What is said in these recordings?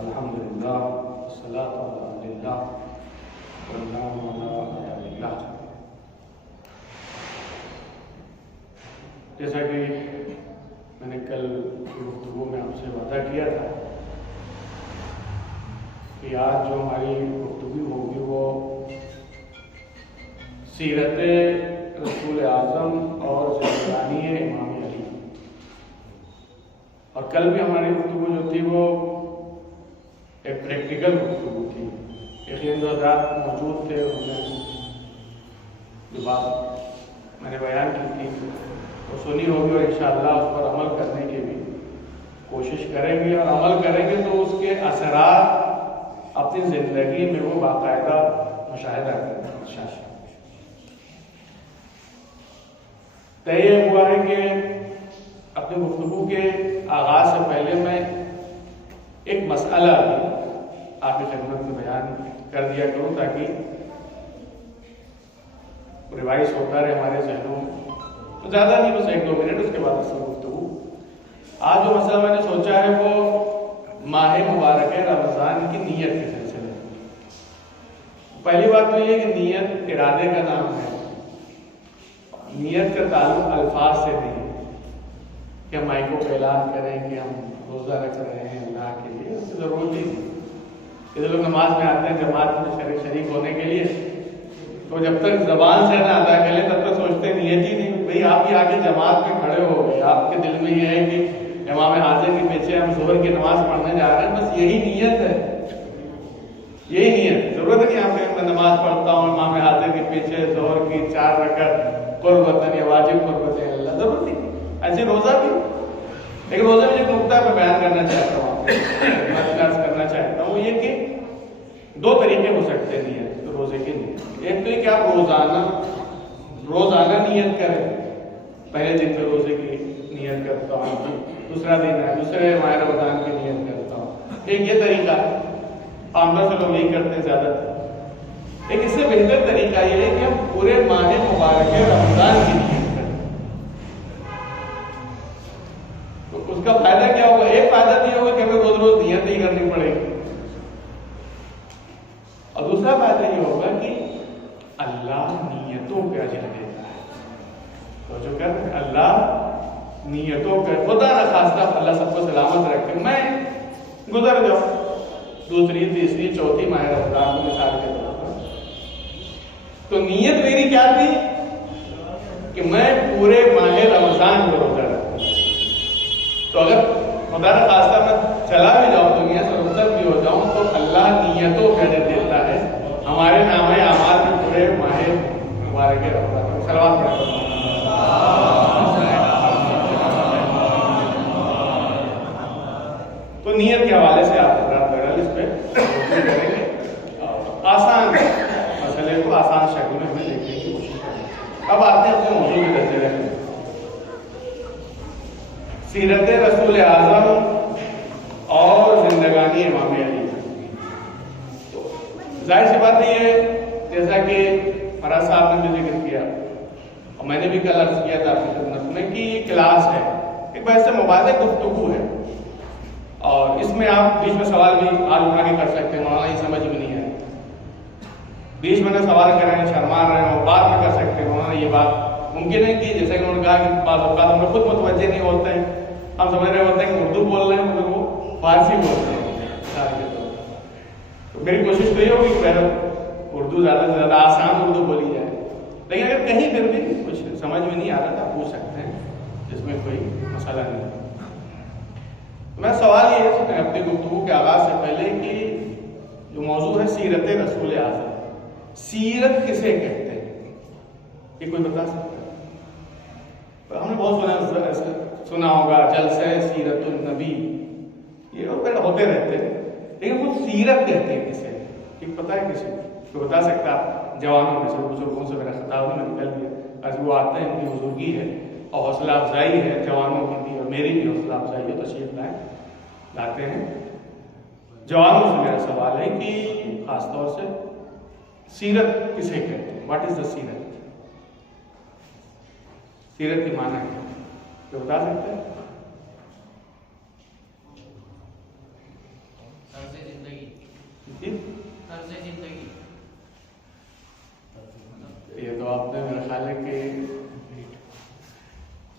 الحمدللہ والصلاۃ علی اللہ والسلام علی اللہ۔ جیسا کہ میں نے کل کی گفتگو میں آپ سے وعدہ کیا تھا کہ آج جو ہماری گفتگو ہوگی وہ سیرت رسول اعظم اور زندگانی امام علی، اور کل بھی ہماری گفتگو جو تھی وہ ایک پریکٹیکل گفتگو تھی۔ یقین جو حضرات موجود تھے انہوں نے جو بات میں نے بیان کی تھی وہ سنی ہوگی، اور انشاءاللہ اس پر عمل کرنے کی بھی کوشش کریں گے، اور عمل کریں گے تو اس کے اثرات اپنی زندگی میں وہ باقاعدہ مشاہدہ کریں گے انشاءاللہ۔ طے ہوا ہے کہ اپنی گفتگو کے آغاز سے پہلے میں ایک مسئلہ آپ کی خدمت میں بیان کر دیا کروں تاکہ ریوائز ہوتا رہے ہمارے ذہنوں میں، تو زیادہ نہیں، بس 1-2 منٹ، اس کے بعد اس میں گفتگو۔ آج جو مسئلہ میں نے سوچا ہے وہ ماہ مبارک رمضان کی نیت کے سلسلے میں۔ پہلی بات تو یہ کہ نیت ارادے کا نام ہے، نیت کا تعلق الفاظ سے نہیں ہے کہ ہم مائکوں پہ اعلان کریں کہ ہم روزہ رکھ رہے ہیں اللہ کے لیے، اس کی ضرورت ہی نہیں۔ جیسے لوگ نماز میں آتے ہیں جماعت میں شریک ہونے کے لیے، تو جب تک زبان سے نہ ادا کریں تب تک سوچتے نیت ہی نہیں۔ بھئی آپ ہی آگے جماعت میں کھڑے ہو گئے، آپ کے دل میں یہ ہے کہ امام حاضر کے پیچھے ہم ظہر کی نماز پڑھنے جا رہے ہیں، بس یہی نیت ہے، یہی نیت۔ ضرورت نہیں آپ کہ میں نماز پڑھتا ہوں امام حاضر کے پیچھے ظہر کی 4 رکعت قربتاً یا واجب قربتاً اللہ، ضرورت نہیں۔ ایسے روزہ بھی، لیکن روزے میں ایک نقطہ میں بیان کرنا چاہتا ہوں، کرنا چاہتا ہوں، وہ یہ کہ 2 طریقے ہو سکتے ہیں نیت روزے کے لیے۔ ایک تو یہ کہ آپ روزانہ نیت کریں، پہلے دن میں روزے کی نیت کرتا ہوں، دوسرا دن ہے دوسرے ماہ رمضان کی نیت کرتا ہوں، ایک یہ طریقہ ہے، عام طور سے لوگ یہی کرتے ہیں زیادہ تر۔ ایک اس سے بہتر طریقہ یہ ہے کہ ہم پورے ماہ مبارک رمضان کی نیت کریں۔ تو اس کا فائدہ کیا ہوگا؟ ایک فائدہ یہ ہوگا کہ ہمیں روز روز نیت نہیں کرنی پڑے گی، اور دوسرا فائدہ یہ ہوگا کہ اللہ نیتوں پہ اجر دیتا ہے۔ تو جو کہتے ہیں اللہ نیتوں پہ، خدا نخواستہ اللہ سب کو سلامت رکھے میں گزر جاؤں 2ری 3ری 4تھی ماہ رمضان کو مثال کے طور پر، تو نیت میری کیا تھی کہ میں پورے ماہ رمضان کو روزہ رکھوں۔ تو اگر خدا نخواستہ میں چلا بھی جاؤں دنیا سے رخصت بھی ہو جاؤں تو اللہ نیتوں پہ اجر دیتا ہے، ہمارے نام اعمال میں پورے ماہ مبارک رمضان میں صلوات پڑھتے ہیں۔ تو نیت کے حوالے سے آپ حضرات بہرحال اس پہ کریں گے، اور آسان مسئلے کو آسان شکل میں ہمیں دیکھنے کی کوشش کریں گے۔ اب آتے ہیں اپنے موضوع کے سلسلے میں، سیرت رسول اعظم اور زندگانی امام علی۔ ظاہر سی بات نہیں ہے، جیسا کہ فراز صاحب نے بھی ذکر کیا اور میں نے بھی کل عرض کیا تھا آپ کی خدمت میں کہ یہ کلاس ہے، ایک بحث سے مباحثہ گفتگو ہے، اور اس میں آپ بیچ میں سوال بھی آج اٹھا کے کر سکتے ہیں، مولانا یہ سمجھ میں نہیں ہے، بیچ میں سوال کر رہے ہیں شرما رہے ہیں، اور بعد میں کر سکتے ہیں مولانا یہ بات ممکن ہے کہ جیسا کہ انہوں نے کہا کہ بعض اوقات ہم خود متوجہ نہیں ہوتے ہیں، ہم سمجھ رہے ہوتے ہیں کہ اردو بول رہے ہیں مگر وہ فارسی بول رہے ہیں۔ تو میری کوشش تو یہ ہوگی کہ پہلے اردو زیادہ سے زیادہ آسان اردو بولی جائے، لیکن اگر کہیں پھر بھی کچھ سمجھ میں نہیں آ رہا تو پوچھ سکتے ہیں، جس میں کوئی مسئلہ نہیں۔ میں سوال یہ ہے اپنی گفتگو کے آغاز سے پہلے کہ جو موضوع ہے سیرت رسول اعظم، سیرت کسے کہتے ہیں یہ کوئی بتا سکتا ہے؟ ہم نے بہت سنا ہوگا جلسہ سیرت النبی، یہ ہوتے رہتے ہیں، لیکن وہ سیرت کہتے ہیں کسے؟ یہ پتہ ہے کسی کو بتا سکتا؟ آپ جوانوں میں سے بزرگوں سے میرا خطاب نہیں میں نکل گیا، ایسے وہ آتے ہیں، ان کی بزرگی ہے اور حوصلہ افزائی ہے جوانوں کی بھی، اور میری بھی حوصلہ افزائی ہے، تشریف لاتے ہیں۔ جوانوں سے میرا سوال ہے کہ خاص طور سے سیرت کسے کہتے ہیں؟ واٹ از دا سیرت؟ سیرت کی معنی ہے بتا سکتے ہیں؟ جی طرز زندگی، یہ تو آپ نے میرا خیال ہے کہ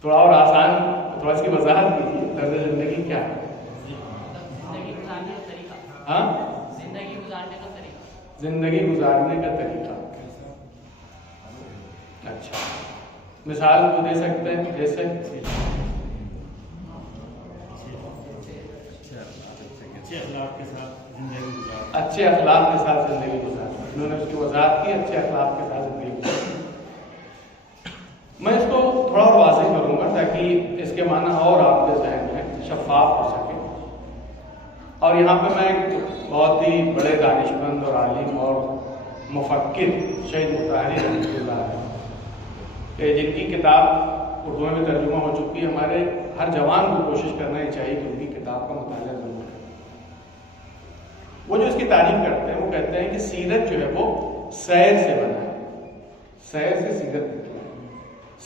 تھوڑا اور آسان، تھوڑا اس کی وضاحت کیجیے، طرز زندگی کیا ہے؟ زندگی گزارنے کا طریقہ. ہاں، زندگی گزارنے کا طریقہ. زندگی گزارنے کا طریقہ. اچھا، مثال کو دے سکتے ہیں؟ جیسے اچھے اخلاق کے ساتھ زندگی گزارنا. اچھے اخلاق کے ساتھ زندگی گزارنا. انہوں نے اس کی وضاحت کی، اچھے اخلاق کے ساتھ زندگی گزارنا. میں اس کو تھوڑا اور واضح کروں گا تاکہ اس کے معنی اور آپ کے ذہن میں شفاف ہو سکے. اور یہاں پہ میں ایک بہت ہی بڑے دانشمند اور عالم اور مفکر شہید مطہری رحمۃ اللہ علیہ، جن کی کتاب اردو میں ترجمہ ہو چکی ہے. ہمارے ہر جوان کو کوشش کرنا ہی چاہیے کہ ان کی کتاب کا مطالعہ ضرور کریں. وہ جو اس کی تعریف کرتے ہیں وہ کہتے ہیں کہ سیرت جو ہے وہ سیر سے بنا ہے. سیر سے سیرت نکلا ہے.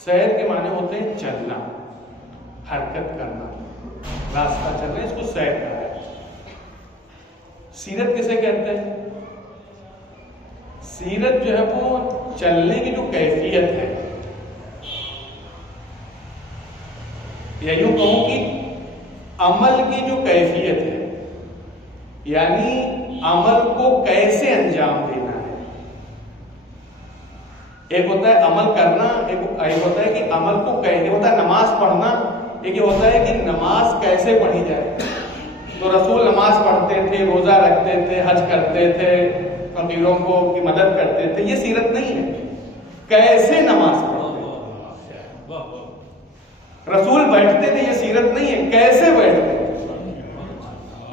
سیر کے معنی ہوتے ہیں چلنا، حرکت کرنا، راستہ چلنا، اس کو سیر کہا ہے. سیرت کسے کہتے ہیں؟ سیرت جو ہے وہ چلنے کی جو کیفیت ہے، یا یوں کہوں کہ عمل کی جو کیفیت ہے، یعنی عمل کو کیسے انجام دینا ہے. ایک ہوتا ہے عمل کرنا، ایک ہوتا ہے کہ عمل کو ایک ہوتا ہے نماز پڑھنا، ایک ہوتا ہے کہ نماز کیسے پڑھی جائے. تو رسول نماز پڑھتے تھے، روزہ رکھتے تھے، حج کرتے تھے، فقیروں کو کی مدد کرتے تھے. یہ سیرت نہیں ہے. کیسے نماز پڑھتے، رسول بیٹھتے تھے، یہ سیرت نہیں ہے. کیسے بیٹھتے،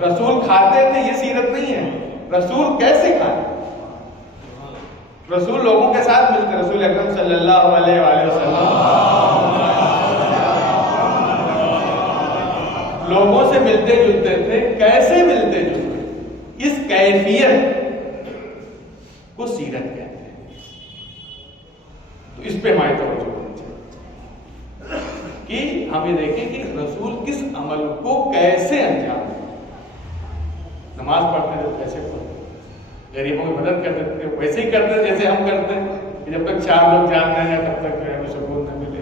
رسول کھاتے تھے، یہ سیرت نہیں ہے. رسول کیسے کھاتے، رسول لوگوں کے ساتھ ملتے، رسول اکرم صلی اللہ علیہ وآلہ وسلم لوگوں سے ملتے جلتے تھے. کیسے ملتے جلتے، اس کیفیت کو سیرت کہتے ہیں. تو اس پہ ہماری توجہ ہونی چاہیے کہ ہم یہ دیکھیں کہ رسول کس عمل کو کیسے انجام دے. نماز پڑھتے تھے کیسے پڑھتے، غریبوں کی مدد کرتے تھے ویسے ہی کرتے جیسے ہم کرتے ہیں کہ جب تک 4 لوگ جان نہ جائیں تب تک جو ہے سکون نہ ملے.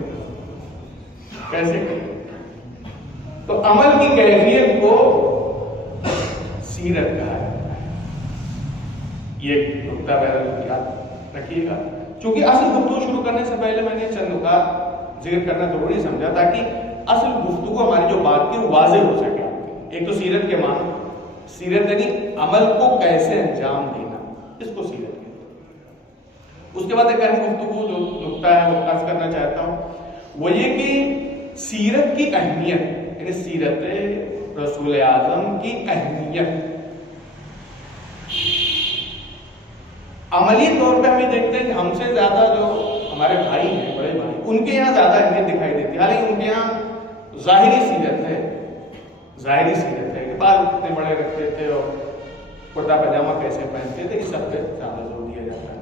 کیسے کرتے، تو عمل کی کیفیت کو سیرت کہا جاتا ہے. یہ نقطہ یاد رکھیے گا. چونکہ اصل گفتگو شروع کرنے سے پہلے میں نے چند نکات ذکر کرنا ضروری سمجھا تاکہ اصل گفتگو ہماری جو بات کی وہ واضح ہو سکے. ایک تو سیرت کے معنی، سیرت یعنی عمل کو کیسے انجام دینا، اس کو سیرت کہتے ہیں. اس کے بعد ایک اہم گفتگو جو نقطہ ہے وہ عرض کرنا چاہتا ہوں، وہ یہ کہ سیرت کی اہمیت، یعنی سیرت رسول اعظم کی اہمیت. عملی طور پہ ہم یہ دیکھتے ہیں کہ ہم سے زیادہ جو ہمارے بھائی ہیں، بڑے بھائی، ان کے یہاں زیادہ اہمیت دکھائی دیتی ہے. حالانکہ ان کے یہاں ظاہری سیرت ہے، ظاہری سیرت ہے کہ بال اتنے بڑے رکھتے تھے اور کرتا پاجامہ کیسے پہنتے تھے، اس سب پہ زیادہ زور دیا جاتا ہے.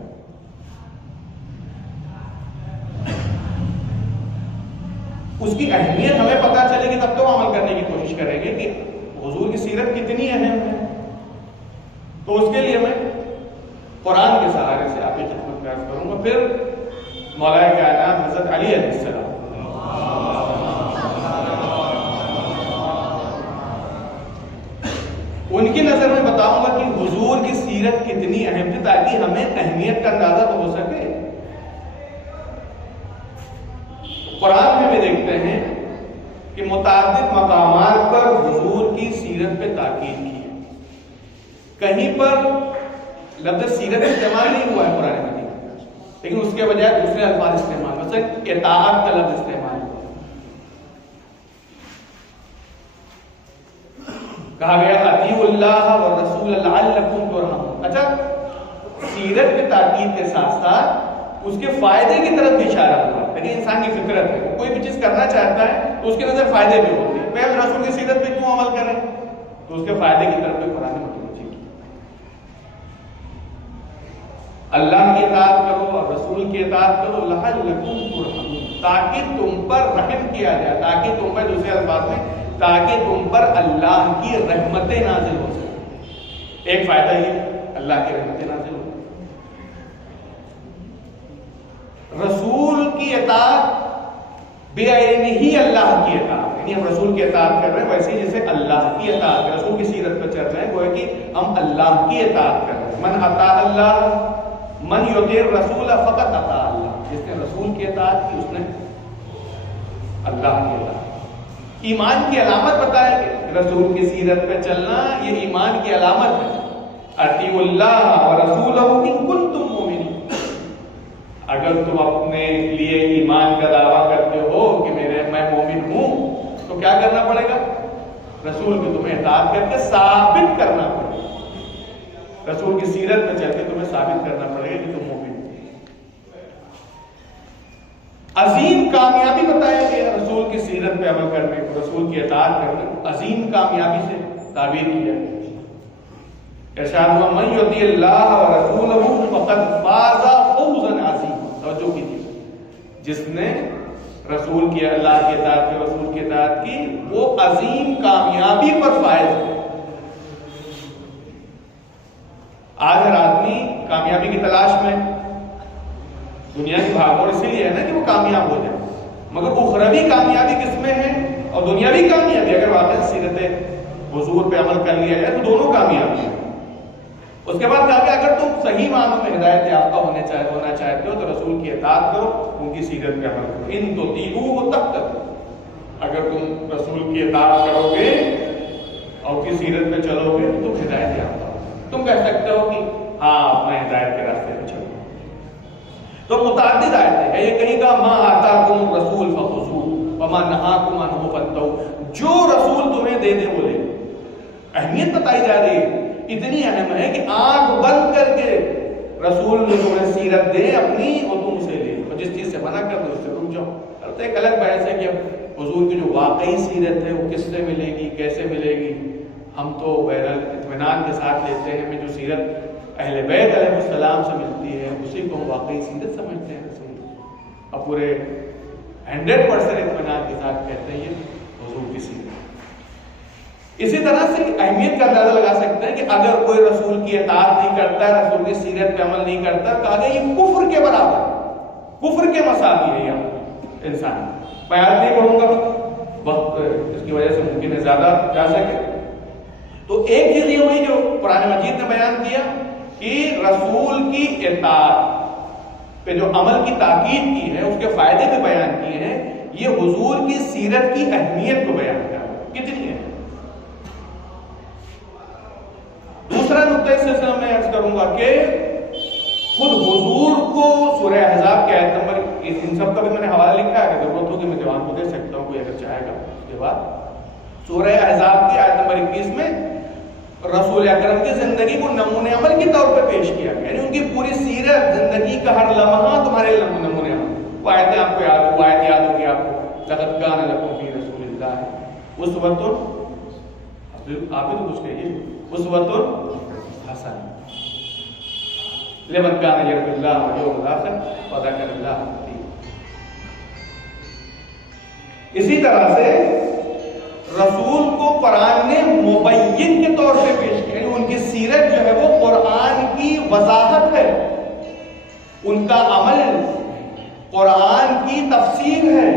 اس کی اہمیت ہمیں پتہ چلے گی تب تو عمل کرنے کی کوشش کریں گے کہ حضور کی سیرت کتنی اہم ہے. تو اس کے لیے میں قرآن کے سہارے سے آپ کی خدمت پیش کروں گا. پھر مولا کائنات حضرت علی علیہ السلام ان کی نظر میں بتاؤں گا کہ حضور کی سیرت کتنی اہم تھی تاکہ ہمیں اہمیت کا اندازہ تو ہو سکے. قرآن میں بھی دیکھتے ہیں کہ متعدد مقامات پر حضور کی سیرت پہ تاکید کی ہے. کہیں پر لفظ سیرت استعمال نہیں ہوا ہے قرآن مجید میں، لیکن اس کے بجائے دوسرے الفاظ استعمال، مثلا اطاعت کا لفظ استعمال ہوا. کہا گیا اطیعوا اللہ والرسول لعلکم ترحمون. اچھا، سیرت پہ تاکید کے ساتھ ساتھ اس کے فائدے کی طرف بھی اشارہ ہوا. لیکن انسان کی فطرت ہے، کوئی بھی چیز کرنا چاہتا ہے تو اس کے نظر فائدے بھی ہوتے ہیں. میں رسول کی سیرت پہ کیوں عمل کریں، تو اس کے فائدے کی طرف بھی قرآن متوجہ کی. اللہ کی اطاعت کرو اور رسول کی اطاعت کرو لعلکم ترحمون، تاکہ تم پر رحم کیا جائے، تاکہ تم پر، دوسرے الفاظ میں تاکہ تم پر اللہ کی رحمتیں نازل ہو سکیں. ایک فائدہ یہ اللہ کی رحمتیں نازل ہوں. رسول کی اطاعت بے عینی ہی اللہ کی اطاعت، یعنی ہم رسول کی اطاعت کر رہے ہیں ویسے جیسے اللہ کی اطاعت، رسول کی سیرت پہ چل رہے ہیں، گویا کہ ہم اللہ کی اطاعت کر رہے ہیں. من اطاع اللہ من یطیع الرسول فقط اطاع اللہ، جس نے رسول کی اطاعت کی اس نے اللہ کی اطاعت. ایمان کی علامت بتایا کہ رسول کی سیرت پہ چلنا یہ ایمان کی علامت ہے. اطیعوا اللہ ورسولہ ان کنتم مؤمنین، اگر تم اپنے لیے ایمان کا دعویٰ کرتے ہو کہ میں مومن ہوں تو کیا کرنا پڑے گا؟ رسول کی تمہیں اطاعت کر کے ثابت کرنا پڑے گا. رسول کی سیرت پہ چل کے تمہیں ثابت کرنا پڑے گا کہ تم مومن ہو. عظیم کامیابی بتایا گیا رسول کی سیرت پہ عمل کرنے کو، رسول کی اطاعت کرنے کو عظیم کامیابی سے تعبیر کیا. ارشاد ہوا من یطیع اللہ ورسولہ فقد فاز فوزا عظیما. توجہ کیجیے، جس نے رسول کی اللہ کی اطاعت کی، رسول کی اطاعت کی، وہ عظیم کامیابی پر فائز ہے. آج ہر آدمی کامیابی کی تلاش میں دنیا کی بھاگدوڑ اسی لیے ہے نا کہ وہ کامیاب ہو جائے، مگر اخروی کامیابی کس میں ہے اور دنیاوی کامیابی اگر واقعی سیرت حضور پہ عمل کر لیا جائے تو دونوں کامیابی ہیں. اس کے بعد کہا کہ اگر تم صحیح معنوں میں ہدایت یافتہ ہونا چاہتے ہو تو رسول کی اطاعت کرو، ان کی سیرت پہ عمل کرو. ان تطیعوہ تہتدوا، اگر تم رسول کی اطاعت کرو گے اور ان کی سیرت پہ چلو گے تو تم ہدایت یافتہ ہو. تم کہہ سکتے ہو کہ ہاں میں ہدایت کے راستے پہ چلوں. تو متعدد آیتیں ہیں. یہ کہیں گا ما آتاکم الرسول فخذوہ وما نہاکم عنہ فانتہوا، جو رسول تمہیں دے دے وہ لے. اہمیت بتائی جا رہی ہے، اتنی اہم ہے کہ آنکھ بند کر کے رسول نے تمہیں سیرت دے اپنی اور تم اسے لے، اور جس چیز سے منع کر دو اس سے رک جاؤ. البتہ ایک الگ بحث ہے کہ اب حضور کی جو واقعی سیرت ہے وہ کس سے ملے گی، کیسے ملے گی. ہم تو بہرحال اطمینان کے ساتھ لیتے ہیں، ہمیں جو سیرت اہل بیت علیہ السلام سے ملتی ہے اسی کو ہم واقعی سیرت سمجھتے ہیں رسول. اب پورے 100% اطمینان کے ساتھ کہتے ہیں یہ حضور کی سیرت. اسی طرح سے اہمیت کا اندازہ لگا سکتے ہیں کہ اگر کوئی رسول کی اطاعت نہیں کرتا، رسول کی سیرت پہ عمل نہیں کرتا، کہا گیا یہ کفر کے برابر ہے، کفر کے مساوی ہے یہ انسان. بیان نہیں پڑھوں گا، وقت اس کی وجہ سے ممکن ہے زیادہ جا سکے. تو ایک چیز یہ ہوئی جو قرآن مجید نے بیان کیا کہ رسول کی اطاعت پہ جو عمل کی تاکید کی ہے، اس کے فائدے بھی بیان کیے ہیں. یہ حضور کی سیرت کی اہمیت کو بیان کیا کتنی ہے. دوسرا نقطہ اس سلسلے میں عرض کروں گا کہ خود حضور کو سورہ احزاب کی آیت نمبر، ان سب کا بھی میں نے حوالہ لکھا ہے، اگر ضرورت ہوگی میں جوان کو دے سکتا ہوں کوئی اگر چاہے گا. اس کے بعد سورہ احزاب کی آیت نمبر 21 میں رسول اکرم کی زندگی کو نمونہ عمل کے طور پہ پیش کیا، یعنی ان کی پوری سیرت، زندگی کا ہر لمحہ تمہارے نمونہ عمل. وہ آیتیں آپ کو یاد، وہ آیت یاد ہوگی آپ کو، لقد کان لکم فی رسول اللہ اسوۃ، آپ بھی تو کچھ کہیے، اسوۃ حسنہ لمن کان یرجو اللہ والیوم الآخر وذکر اللہ کثیرا. اسی طرح سے رسول کو قرآن نے مبین کے طور پہ پیش کیا، یعنی ان کی سیرت جو ہے وہ قرآن کی وضاحت ہے، ان کا عمل قرآن کی تفسیر ہے.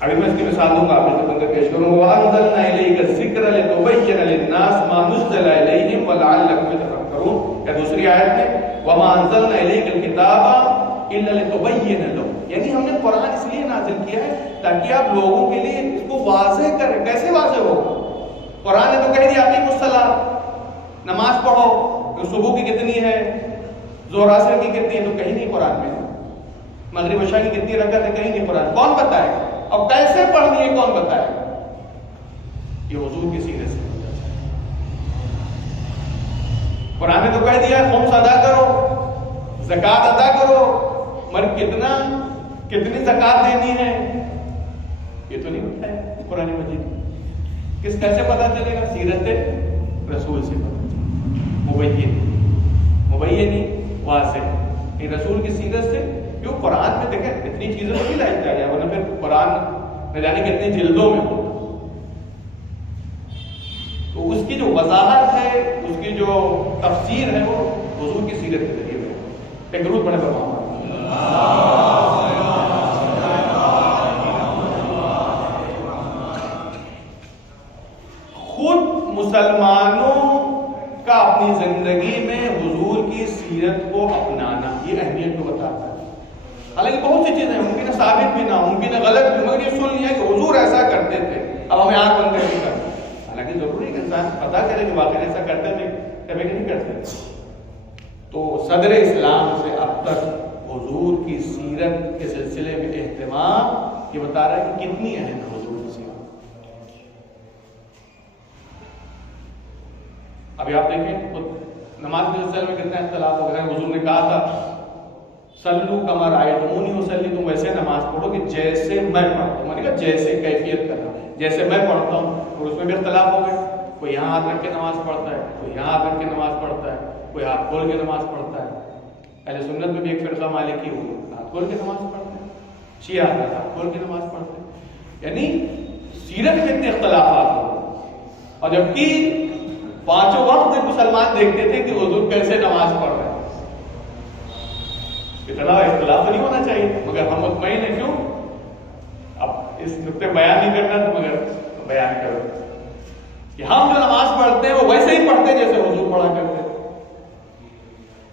ابھی میں اس کی مثال دوں گا، آپ سے بندے پیش کروں گا. وَأَنزَلْنَا إِلَيْكَ الذِّكْرَ لِتُبَيِّنَ لِلنَّاسِ مَا نُزِّلَ إِلَيْهِمْ وَلَعَلَّهُمْ يَتَفَكَّرُونَ. یا دوسری آیت میں وَمَا أَنزَلْنَا إِلَيْكَ الْكِتَابَ إِلَّا لِتُبَيِّنَ لَهُمْ، یعنی ہم نے قرآن اس لیے نازل کیا ہے تاکہ آپ لوگوں کے لیے اس کو واضح کریں. کیسے واضح ہو؟ قرآن نے تو کہہ دیا اقیموا الصلاۃ، نماز پڑھو. صبح کی کتنی ہے، ظہر عصر کی کتنی ہے، تو کہیں نہیں قرآن میں. مغرب عشاء کی کتنی رکعت ہے، کہیں نہیں قرآن. کون بتائے گا؟ اور کیسے پڑھنی ہے کون بتائے گا؟ یہ حضور کی سیرت سے. قرآن نے تو کہہ دیا خمس ادا کرو، زکوٰۃ ادا کرو، مگر کتنی زکوٰۃ دینی ہے یہ تو نہیں بتایا قرآن مجید. کس کیسے پتا چلے گا؟ سیرت رسول سے پتا چلے. مبین واضح رسول کی سیرت سے. کیوں قرآن میں دیکھیں اتنی چیزیں تو نہیں لائی جا رہی ہے، ورنہ پھر قرآن نہ جانے کتنے جلدوں میں ہو. تو تو اس کی جو وضاحت ہے، اس کی جو تفسیر ہے، وہ حضور کی سیرت کے ذریعے میں ایک درود پڑھے پر محمد خود مسلمانوں کا اپنی زندگی میں حضور کی سیرت کو اپنانا یہ اہمیت کو بتاتا ہے. حالانکہ بہت سی چیزیں ممکن ہے ثابت بھی نہ ہو، ممکن ہے غلط بھی، مگر یہ سن لیا کہ حضور ایسا کرتے تھے، اب ہمیں آنکھ بند کر کے کرنا. حالانکہ ضروری ہے کہ انسان پتا کرے کہ واقعی ایسا کرتے ہیں کبھی نہیں کرتے. تو صدر اسلام سے اب تک حضور کی سیرت کے سلسلے میں اہتمام یہ بتا رہا ہے کہ کتنی اہم ہے حضور کی سیرت. ابھی آپ دیکھیں نماز کے سلسلے میں کتنا اختلاف ہو گیا. حضور نے کہا تھا سلو کما رأیتمونی اصلی، تم ویسے نماز پڑھو کہ جیسے میں پڑھتا ہوں. میں نے کہا جیسے کیفیت کرنا، جیسے میں پڑھتا ہوں. اور اس میں بھی اختلاف ہو گئے، کوئی یہاں ہاتھ رکھ کے نماز پڑھتا ہے، کوئی یہاں ہاتھ رکھ کے نماز پڑھتا ہے، کوئی ہاتھ کھول کے نماز پڑھتا ہے. اہل سنت میں بھی ایک فرقہ مالکی ہو ہاتھ کھول کے نماز پڑھتے ہیں، شیعہ ہاتھ کھول کے نماز پڑھتے ہیں. یعنی سیرت میں اتنے اختلافات ہو. اور جبکہ پانچوں وقت مسلمان دیکھتے تھے کہ حضور کیسے نماز پڑھ رہے ہیں. اتنا اختلاف تو نہیں ہونا چاہیے، مگر ہم مطمئن ہیں. کیوں؟ اب اس نقطے بیان نہیں کرنا تو مگر بیان کرو کہ ہم جو نماز پڑھتے ہیں وہ ویسے ہی پڑھتے ہیں جیسے حضور پڑھا کرتے تھے.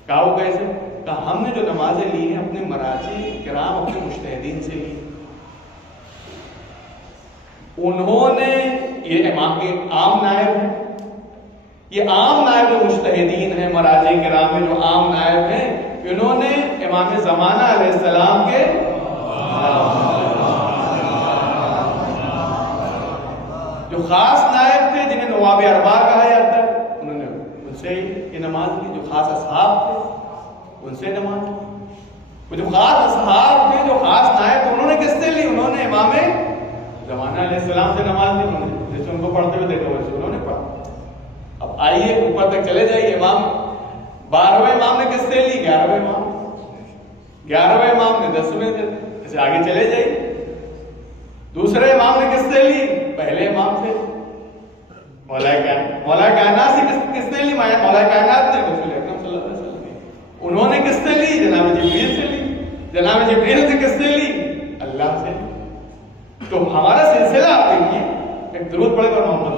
کہا وہ کیسے؟ کہا ہم نے جو نمازیں لی ہیں اپنے مراجع کرام، اپنے مجتہدین سے لی. انہوں نے یہ امام کے عام نائب ہیں، یہ عام نائب جو مجتہدین ہیں مراجع کرام میں جو عام نائب ہیں، انہوں نے امام زمانہ علیہ السلام کے جو خاص نائب تھے جنہیں نواب اربعہ کہا جاتا ہے، انہوں نے ان سے یہ نماز لی. جو خاص اصحاب تھے ان سے نماز لی. وہ جو خاص اصحاب تھے، جو خاص نائب تھے، انہوں نے کس سے لی؟ انہوں نے امام زمانہ علیہ السلام سے نماز لی. انہوں نے جیسے ان کو پڑھتے ہوئے دیکھا ویسے انہوں نے پڑھا. اب آئیے اوپر تک چلے جائیے. امام 12ویں امام نے کس سے لی؟ 11ویں امام. 11ویں امام نے 10ویں سے. اسے آگے چلے جائیے. دوسرے امام نے کس سے لی؟ پہلے امام سے. مولا کائنات سے کس نے لی؟ مولا کائنات نے رسول اکرم صلی اللہ علیہ وسلم. انہوں نے کس سے لی؟ جناب جبریل سے لی. جناب جبریل سے کس سے لی؟ اللہ سے. تو ہمارا سلسلہ آپ دیکھیے. ایک درود پڑھے اور محمد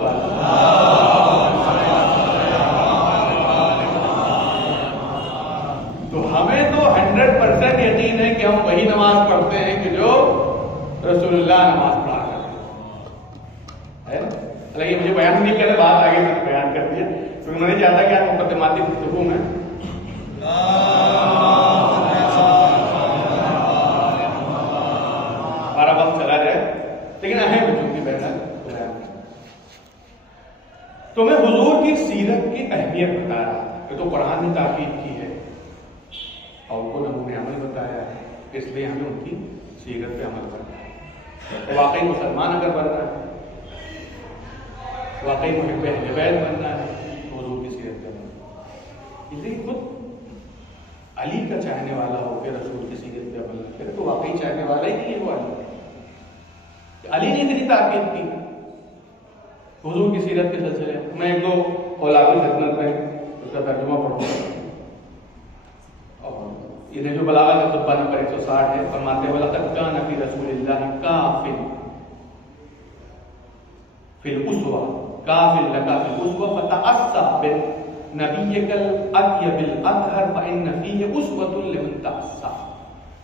تو ہمیں تو 100% یقین ہے کہ ہم وہی نماز پڑھتے ہیں کہ جو رسول اللہ نماز پڑھا کرتے ہیں. حالانکہ مجھے بیان نہیں کرے، بات آگے میں نے بیان کر دیا کیونکہ میں نہیں چاہتا کہ آپ مقدماتی گفتگو میں ہمارا وقت چلا جائے. لیکن اہم وجود کی بیان تو میں حضور کی سیرت کی اہمیت بتا رہا تھا کہ تو قرآن نے تاکید کی ہے اور ان کو نمونے عمل بتایا ہے، اس لیے ہمیں ان کی سیرت پہ عمل کرنا ہے. واقعی مسلمان اگر بننا ہے، واقعی محب اہل بیت بننا ہے تو حضور کی سیرت پہ عمل کرنا. اس لیے خود علی کا چاہنے والا ہو کے رسول کی سیرت پہ عمل نہ کرے تو واقعی چاہنے والا ہی نہیں ہے. وہ علی نے اتنی تاکید کی حضور کی سیرت کے سلسلے. میں ایک دو اولادی خدمت میں اس کا ترجمہ پڑھوں گا. اور یہ جو بلاغہ کا خطبہ نمبر 160 ہے، فرماتے ہیں وَلَقَدْ كَانَ فِي رَسُولِ اللَّهِ فِي الْأُسْوَةِ كَافٍ لَكَ فِي الْأُسْوَةِ فَتَأَسَّىٰ بِالنَّبِيِّكَ الْأَطْيَبِ الْأَطْهَرِ فَإِنَّ فِيهِ أُسْوَةٌ لِمَن تَأَسَّىٰ.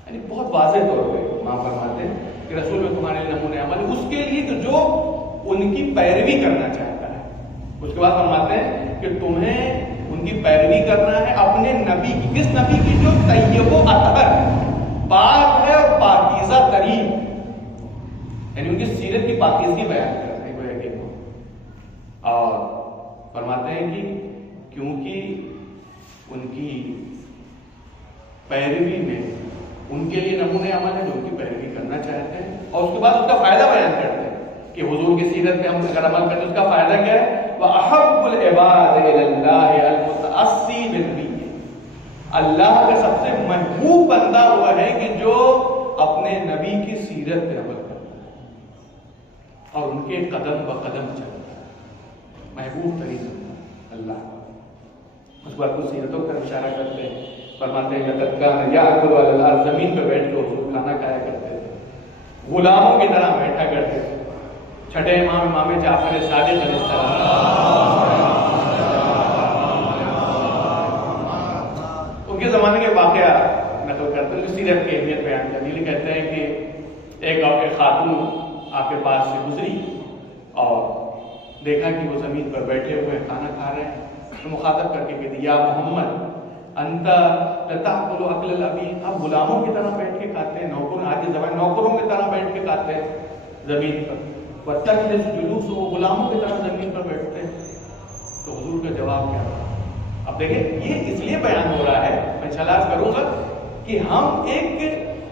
یعنی بہت واضح طور پہ وہاں فرماتے ہیں کہ رسول میں تمہارے نمونے عمل اس کے لیے کہ جو ان کی پیروی کرنا چاہتا ہے. اس کے بعد فرماتے ہیں کہ تمہیں ان کی پیروی کرنا ہے اپنے نبی کی. کس نبی کی؟ جو طیب و اطہر، پاک ہے اور پاکیزہ ترین. یعنی ان کی سیرت کی پاکیزگی بیان کرتے ہیں. اور فرماتے ہیں کہ کیونکہ ان کی پیروی میں ان کے لیے نمونے عمل ہے جو ان کی پیروی کرنا چاہتے ہیں. اور اس کے بعد اس کا فائدہ بیان کرتے ہیں کہ حضور کی سیرت پہ ہم اگر عمل کرتے ہیں اس کا فائدہ کیا ہے؟ وَأَحَبُّ الْعِبَادِ إِلَى اللَّهِ الْمُتَأَسِّي بِالنَّبِيِّ. اللہ کا سب سے محبوب بندہ ہوا ہے کہ جو اپنے نبی کی سیرت پہ عمل کرتا ہے اور ان کے قدم بقدم چلتا ہے. محبوب ترین اللہ اس کو کچھ سیرتوں کا اشارہ کرتے ہیں. فرماتے ہیں لقد کان یأکل علی الارض، زمین پہ بیٹھ کے حضور کھانا کھایا کرتے تھے، غلاموں کی طرح بیٹھا کرتے تھے. چھٹے امام جعفر صادق علیہ السلام ان کے زمانے کے واقعہ نقل کرتے ہیں، سیرت کی اہمیت بیان کرنے کے لیے کہتے ہیں کہ ایک خاتون آپ کے پاس سے گزری اور دیکھا کہ وہ زمین پر بیٹھے ہوئے کھانا کھا رہے ہیں. تو مخاطب کر کے کہتی یا محمد انت تأکل اکل العبید، آپ غلاموں کی طرح بیٹھ کے کھاتے ہیں، نوکروں کی طرح بیٹھ کے کھاتے ہیں زمین پر. وتجلس جلوس، وہ غلاموں کی طرح زمین پر بیٹھتے ہیں. تو حضور کا جواب کیا تھا؟ اب دیکھیں یہ اس لیے بیان ہو رہا ہے، میں چھلاس کروں گا کہ ہم ایک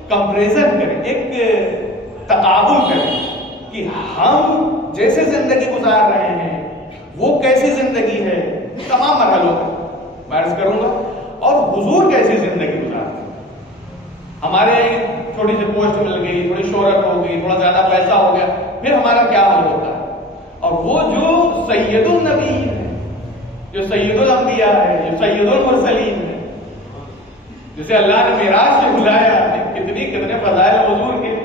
کمپریزن کریں، ایک تقابل کریں کہ ہم جیسے زندگی گزار رہے ہیں وہ کیسی زندگی ہے تمام مرحلوں میں میں عرض کروں گا، اور حضور کیسی زندگی گزارتے ہیں. ہمارے چھوٹی سی پوسٹ مل گئی، تھوڑی شہرت ہو گئی، تھوڑا زیادہ پیسہ ہو گیا، پھر ہمارا کیا حال ہوتا ہے. اور وہ جو سید النبی ہے، جو سید الانبیاء ہے، جو سید المرسلین ہے، جسے اللہ نے معراج سے بلایا، کتنے فضائل حضور کے،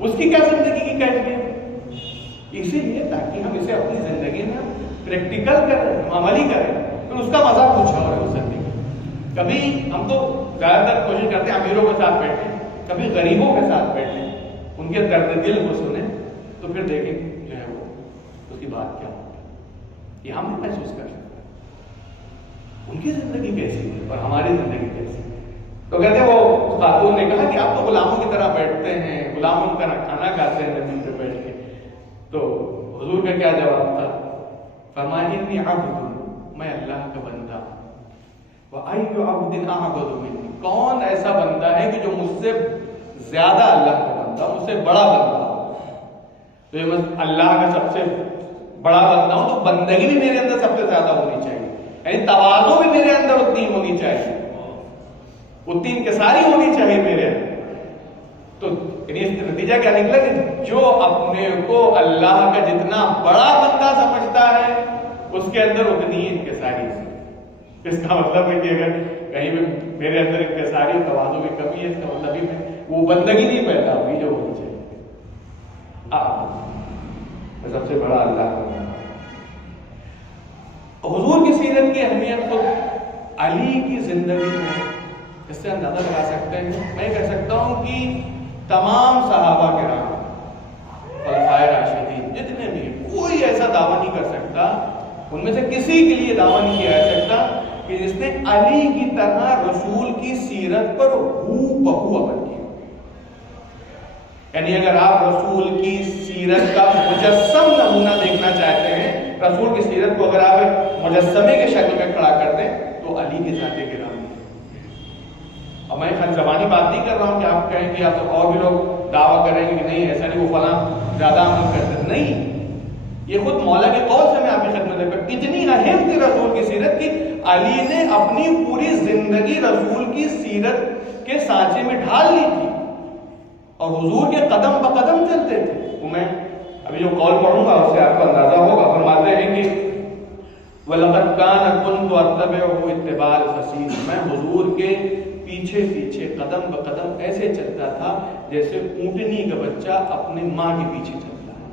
اس کی کیا زندگی کی کیفیت ہے. اسی لیے تاکہ ہم اسے اپنی زندگی میں پریکٹیکل کریں، عملی کریں. تو اس کا مزہ کچھ اور ہے اس زندگی. کبھی ہم تو زیادہ تر کوشش کرتے ہیں امیروں کے ساتھ بیٹھیں، کبھی غریبوں کے ساتھ بیٹھیں، ان کے درد دل کو سنیں، تو پھر دیکھیں جو ہے وہ اس کی بات کیا ہوتی ہے. یہ ہم بھی محسوس کر سکتے ہیں ان کی زندگی کیسی ہے اور ہماری زندگی کیسی ہے. تو کہتے ہیں وہ خاتون نے کہا کہ آپ تو غلاموں کی طرح بیٹھتے ہیں، غلاموں کی طرح کھانا کھاتے ہیں زمین پہ بیٹھ کے. تو حضور کا کیا جواب تھا؟ فرمایا انی عبد، میں اللہ کا بندہ. وَأَيُّ عَبْدٍ أَعْبَدُ مِنِّي، کون ایسا بندہ ہے کہ جو مجھ سے زیادہ اللہ کا بندہ، مجھ سے بڑا بندہ ہو. تو یہ اللہ کا سب سے بڑا بندہ ہوں تو بندگی بھی میرے اندر سب سے زیادہ ہونی چاہیے، یعنی تواضع بھی میرے اندر اتنی ہونی چاہیے، اتنی انکساری ہونی چاہیے میرے اندر. تو اس نتیجہ کیا نکلا کہ جو اپنے کو اللہ کا جتنا بڑا بندہ سمجھتا ہے اس کے اندر اتنی ہی انکساری ہے. اس کا مطلب ہے کہ اگر کہیں بھی میرے اندر انکساری تواضع میں کمی ہے، اس کا مطلب ہی وہ بندگی نہیں پیدا ہوئی جو ہونی چاہیے. سب سے بڑا اللہ کا. حضور کی سیرت کی اہمیت خود علی کی زندگی میں اس سے اندازہ لگا سکتے ہیں. میں کہہ سکتا ہوں کہ تمام صحابہ کرام، خلفائے راشدین جتنے بھی، کوئی ایسا دعویٰ نہیں کر سکتا، ان میں سے کسی کے لیے دعویٰ نہیں کیا جا سکتا کہ جس نے علی کی طرح رسول کی سیرت پر ہو بہو عمل کیا. یعنی اگر آپ رسول کی سیرت کا مجسم نمونہ دیکھنا چاہتے ہیں، رسول کی سیرت کو اگر آپ مجسمے کے شکل میں کھڑا کر دیں تو علی کی ذات گرامی. اور میں خود زبانی بات نہیں کر رہا ہوں کہ آپ کہیں کہ آپ تو اور بھی لوگ دعویٰ کریں گے کہ نہیں ایسا نہیں، وہ فلاں زیادہ عمل کرتے. نہیں، یہ خود مولا کے قول سے میں آپ کی خدمت میں کتنی اہم تھی رسول کی سیرت کی. علی نے اپنی پوری زندگی رسول کی سیرت کے سانچے میں ڈھال لی تھی اور حضور کے قدم بقدم چلتے تھے. وہ میں ابھی جو قول پڑھوں گا اس سے آپ کو اندازہ ہوگا. فرماتے ہیں کہ وَلَقَدْ كَانَ كُنْتُ أَتَّبِعُهُ اتِّبَاعَ الْخَصِيلِ، میں حضور کے پیچھے پیچھے قدم بقدم ایسے چلتا تھا جیسے اونٹنی کا بچہ اپنی ماں کے پیچھے چلتا ہے.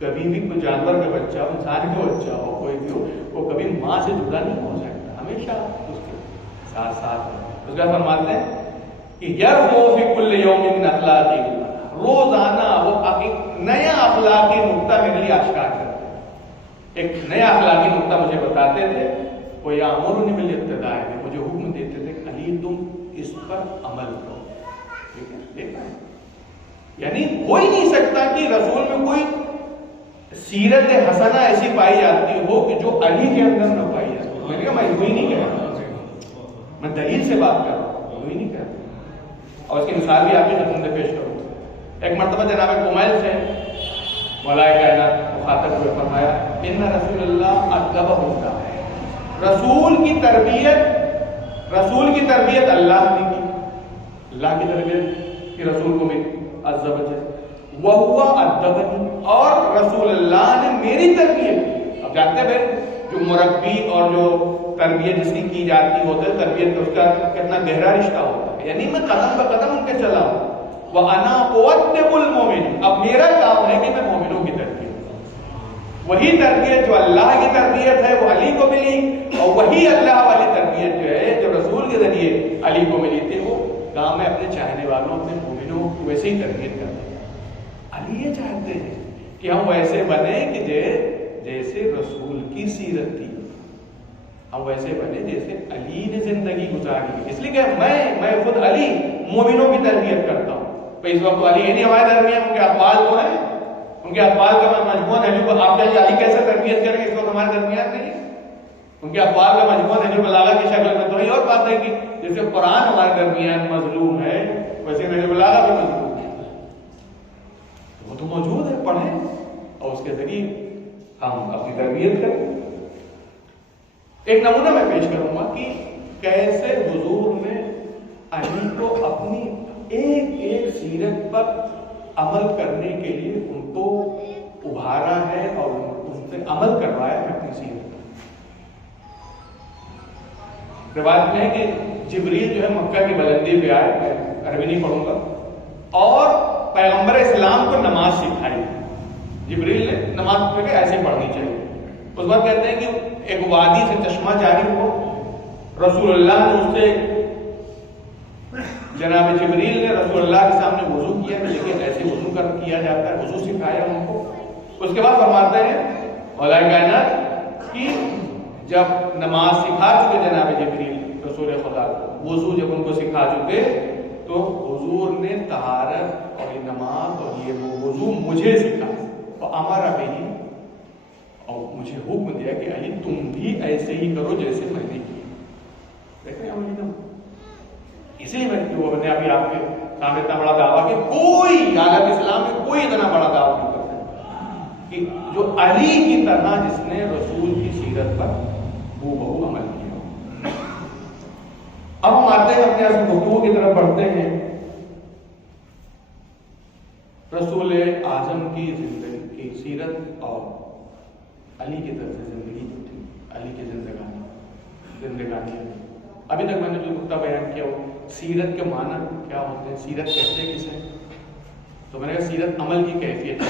کبھی بھی کوئی جانور کا بچہ ہو، انسان کا بچہ ہو، کوئی بھی ہو، وہ کبھی ماں سے جدا نہیں ہو سکتا، ہمیشہ اس کے ساتھ ساتھ. اس کا فرماتے ہیں کہ یرفع فی کل یوم من اخلاقی، روزانہ وہ ایک نیا اخلاقی نقطہ میرے لیے آشکار کرتے ہیں، ایک نیا اخلاقی نقطہ مجھے بتاتے تھے. وہ یامرنی بالاتباع، مجھے حکم دیتے تھے علی تم اس پر عمل کرو. ٹھیک ہے، دیکھنا ہے، یعنی ہو ہی نہیں سکتا کہ رسول میں کوئی سیرت حسنہ ایسی پائی جاتی ہو کہ جو علی کے اندر نہ پائی جاتی. میں نے کہا میں وہی نہیں کہہ رہا، میں دلیل سے بات کر رہا ہوں، وہی نہیں کہہ رہا. اور اس کی مثال بھی آپ کی خدمت میں پیش کروں. ایک مرتبہ جناب کمیل سے مولا کائنات مخاطب ہوئے، فرمایا ان رسول اللہ ادب ہوتا ہے. رسول کی تربیت اللہ نے کی، اللہ کی تربیت کی رسول کو بھی عز و جل. وَهُوَ أَدَّبَنِي، اور رسول اللہ نے میری تربیت کی. اب جانتے ہیں جو مربی اور جو تربیت جس کی جاتی ہوتی ہے، تربیت اس کا کتنا گہرا رشتہ ہوتا ہے. یعنی میں قدم بہ قدم ان کے چلا ہوں. وَأَنَا أُؤَدِّبُ الْمُؤْمِنِينَ، اب میرا کام ہے کہ میں مومنوں کی تربیت، وہی تربیت جو اللہ کی تربیت ہے وہ علی کو ملی، اور وہی اللہ والی تربیت جو ہے جو رسول کے ذریعے علی کو ملی تھی، وہ گاؤں میں اپنے چاہنے والوں اپنے مومنوں کو ویسے ہی تربیت کرتے ہیں. علی یہ چاہتے ہیں کہ ہم ویسے بنے کہ جیسے رسول کی سیرت تھی، ہم ویسے بنے جیسے علی نے زندگی گزاری. اس لیے کہ میں خود علی مومنوں کی تربیت کرتا ہوں. اس وقت علی یہ نہیں ہمارے درمیان، ان کے اقوال تو ہیں، ان کے اقوال کا مجموعہ ہے جو آپ کہیں علی کیسے تربیت کریں گے، اس وقت ہمارے درمیان نہیں. ان کے اقوال کا مجموعہ ہے جو بلاغہ کی شکل میں. تو یہ اور بات ہے کہ جیسے قرآن ہمارے درمیان مظلوم ہے ویسے نہج بلاغہ بھی مظلوم ہے. وہ تو موجود ہے، پڑھیں اور اس کے ذریعے ہم اپنی تربیت کریں. ایک نمونہ میں پیش کروں گا کہ کیسے حضور نے علی کو اپنی ایک ایک سیرت پر عمل کرنے کے لیے ان کو ابھارا ہے اور ان سے عمل کروایا ہے اپنی سیرت. روایت میں ہے کہ جبریل جو ہے مکہ کی بلندی پہ آئے، میں عربی نہیں پڑھوں گا، اور پیغمبر اسلام کو نماز سکھائی. جبریل نے نماز پڑھ کے ایسے پڑھنی چاہیے. اس بات کہتے ہیں کہ ایک وادی سے چشمہ جاری ہوا، رسول اللہ نے اس سے جناب جبریل نے رسول اللہ کے سامنے وضو کیا، لیکن ایسے وضو کیا جاتا ہے، وضو سکھایا ان کو. اس کے بعد فرماتے ہیں مولا کائنات کہ جب نماز سکھا چکے جناب جبریل رسول خدا کو، وضو جب ان کو سکھا چکے تو حضور نے طہارت اور یہ نماز اور یہ وضو مجھے سکھا اور ہمارا بھی، اور مجھے حکم دیا کہ علی تم بھی ایسے ہی کرو جیسے میں نے کیا. دیکھیں اسی لیے میں نے ابھی آپ کے سامنے اتنا بڑا دعویٰ کہ کوئی عالم اسلام میں کوئی اتنا بڑا دعویٰ نہیں کر سکتا کہ جو علی کی طرح جس نے رسول کی سیرت پر بہو عمل کیا. اب ہم آتے ہیں اپنے اصل گفتگو کی طرف بڑھتے ہیں. رسول اعظم کی زندگی کی سیرت اور علی کی طرف سے زندگی جو تھی، علی کی زندگانی. ابھی تک میں نے جو نقطہ بیان کیا وہ سیرت کے معنی کیا ہوتے ہیں، سیرت کہتے کسے، تو میں نے کہا سیرت عمل کی کیفیت.